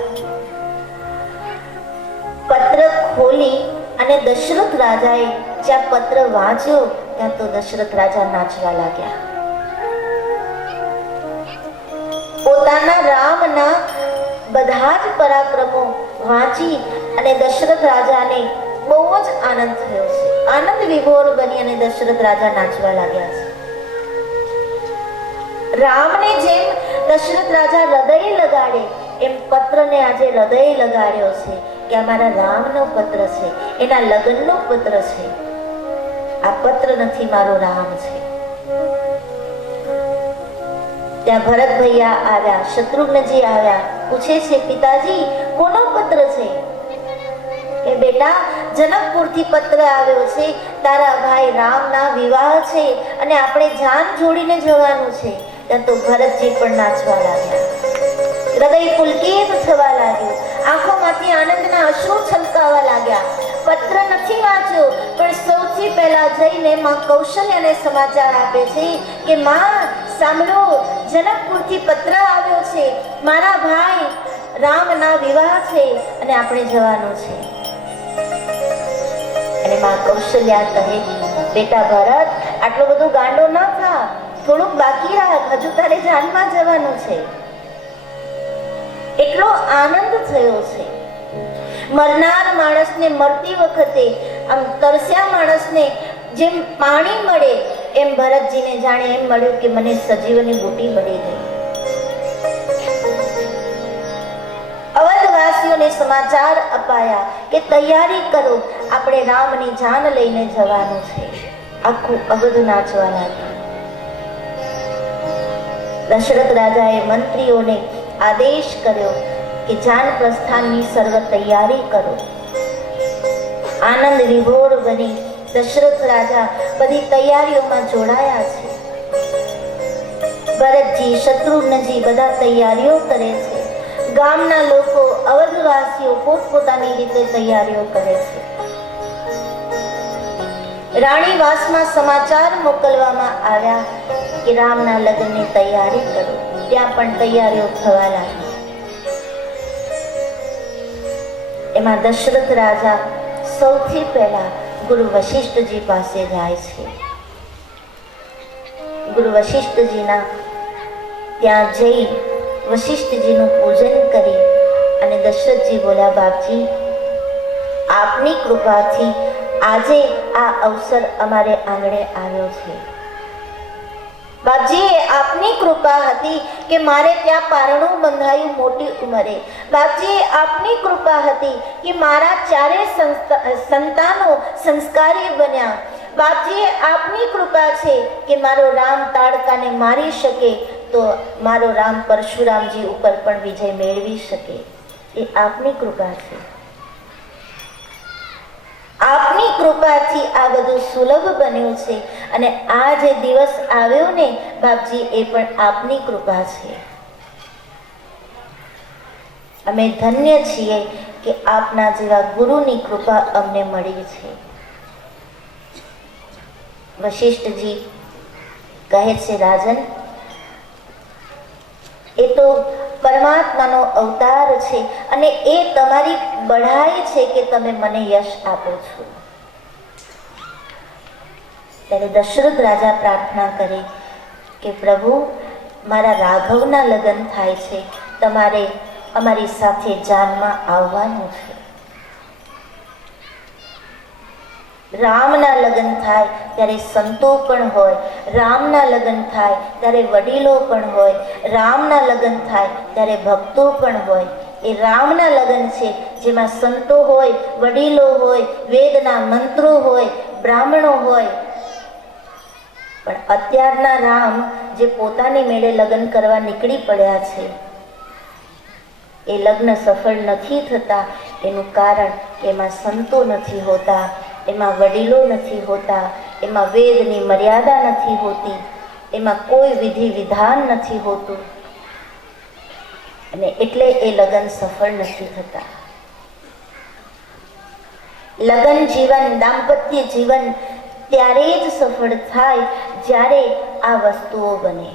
પત્ર ખોલી અને દશરથ રાજાએ જ્યાં પત્ર વાંચ્યો ત્યાં તો દશરથ રાજા નાચવા લાગ્યા. પોતાના રામના બધા જ પરાક્રમો વાંચી અને દશરથ રાજાને બહુ જ આનંદ થયો છે. આનંદ વિભોર બની અને દશરથ રાજા નાચવા લાગ્યા છે. રામને જેમ દશરથ રાજા હૃદય લગાડે એમ પત્રને આજે હૃદય લગાડ્યો છે કે આ મારા રામનો પત્ર છે, એના લગ્નનો પત્ર છે. આ પત્ર નથી, મારો રામ છે. ત્યાં ભરત ભૈયા આવ્યા, શત્રુઘ્નજી આવ્યા, પૂછે છે પિતાજી કોનો પત્ર છે? એ બેટા જનકપુરથી પત્ર આવ્યો છે, તારા ભાઈ રામના વિવાહ છે અને આપણે જાન જોડીને જવાનું છે. ત્યાં તો ભરતજી પણ નાચવા લાગ્યા, હૃદય પુલકિત થવા લાગ્યું, આંખોમાંથી આનંદના અશ્રુ છલકાવા લાગ્યા. પત્ર નથી વાંચ્યો, પણ સૌથી પહેલા જઈને માં કૌશલ્યાને સમાચાર આપે છે કે માં સાંભળો, જનકપુરથી પત્ર આવ્યો છે, મારા ભાઈ રામના વિવાહ છે અને આપણે જવાનું છે. અને માં કૌશલ્યા કહે, બેટા ભરત આટલો બધો ગાંડો ન થા, થોડુંક બાકી રાખ, હજુ તારે જાનમાં જવાનું છે. એટલો આનંદ થયો છે. મરનાર માણસને મરતી વખતે આમ તરસ્યા માણસને જેમ પાણી મળે એમ ભરતજીને જાણે એમ મળ્યું કે મને સજીવની બુટી મળી ગઈ. અવધવાસીઓને સમાચાર અપાયા કે તૈયારી કરો, આપણે રામની જાન લઈને જવાનું છે. આખું અવધ નાચવા લાગ્યું. દશરથ રાજાએ મંત્રીઓને આદેશ કર્યો કે જાન પ્રસ્થાનની સર્વ તૈયારી કરો. આનંદ વિભોર બની દશરથ રાજા બધી તૈયારીઓમાં જોડાયા છે. ભરતજી, શત્રુઘ્નજી બધા તૈયારીઓ કરે છે. ગામના લોકો, અવધવાસીઓ પોતપોતાની રીતે તૈયારીઓ કરે છે. રાણીવાસમાં સમાચાર મોકલવામાં આવ્યા કે રામના લગ્નની તૈયારી કરો. ત્યાં પણ તૈયારીઓ થવા લાગી. એમાં દશરથ રાજા સૌથી પહેલા ગુરુ વશિષ્ઠજી પાસે જાય છે. ગુરુ વશિષ્ઠજીના ત્યાં જઈ વશિષ્ઠજીનું પૂજન કરી અને દશરથજી બોલ્યા, બાપજી, આપની કૃપાથી આજે આ અવસર અમારે આંગણે આવ્યો છે. બાપજી, આપની કૃપા હતી કે મારે ત્યાં પારણું બંધાયું મોટી ઉંમરે. બાપજી, આપની કૃપા હતી કે મારા ચારે સંતાનો સંસ્કારી બન્યા. બાપજી, આપની કૃપા છે કે મારો રામ તાડકાને મારી શકે તો મારો રામ પરશુરામજી ઉપર પણ વિજય મેળવી શકે. એ આપની કૃપા છે. આપની કૃપાથી આ બધું સુલભ બન્યું છે અને આ જે દિવસ આવ્યો ને બાપજી, એ પણ આપની કૃપા છે. અમે ધન્ય છીએ કે આપના જેવા ગુરુની કૃપા અમને મળી છે. વશિષ્ઠજી કહે છે, રાજન, એ તો પરમાત્માનો અવતાર છે અને એ તમારી બઢાઈ છે કે તમે મને યશ આપો છો. ત્યારે દશરથ રાજા પ્રાર્થના કરે કે પ્રભુ, મારા રાઘવના લગ્ન થાય છે, તમારે અમારી સાથે જાનમાં આવવાનું છે. રામના લગ્ન થાય ત્યારે સંતો પણ હોય, રામના લગ્ન થાય ત્યારે વડીલો પણ હોય, રામના લગ્ન થાય ત્યારે ભક્તો પણ હોય. એ રામના લગ્ન છે જેમાં સંતો હોય, વડીલો હોય, વેદના મંત્રો હોય, બ્રાહ્મણો હોય. પણ અત્યારના રામ જે પોતાની મેળે લગ્ન કરવા નીકળી પડ્યા છે, એ લગ્ન સફળ નથી થતા. એનું કારણ કે એમાં સંતો નથી હોતા, એમાં વડીલો નથી હોતા, એમાં વેદની મર્યાદા નથી હોતી, એમાં કોઈ વિધિ વિધાન નથી હોતું અને એટલે એ લગ્ન સફળ નથી થતા. લગ્ન જીવન, દાંપત્ય જીવન ત્યારે જ સફળ થાય જ્યારે આ વસ્તુઓ બને.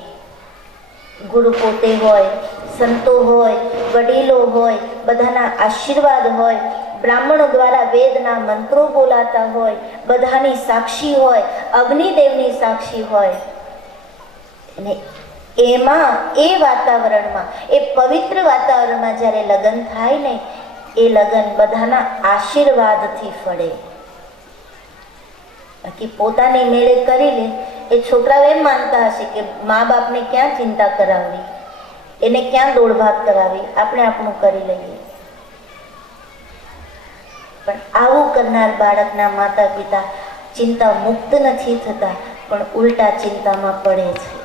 ગુરુ પોતે હોય, સંતો હોય, વડીલો હોય, બધાના આશીર્વાદ હોય, બ્રાહ્મણો દ્વારા વેદના મંત્રો બોલાતા હોય, બધાની સાક્ષી હોય, અગ્નિદેવની સાક્ષી હોય અને એમાં એ વાતાવરણમાં, એ પવિત્ર વાતાવરણમાં જ્યારે લગ્ન થાય ને, એ લગ્ન બધાના આશીર્વાદથી ફળે. બાકી પોતાની મેળે કરી લે, એ છોકરાઓ એમ માનતા હશે કે મા બાપને ક્યાં ચિંતા કરાવવી, એને ક્યાં દોડભાગ કરાવી, આપણે આપણું કરી લઈએ. પણ આવું કરનાર બાળકના માતા પિતા ચિંતા મુક્ત નથી થતા, પણ ઉલટા ચિંતામાં પડે છે.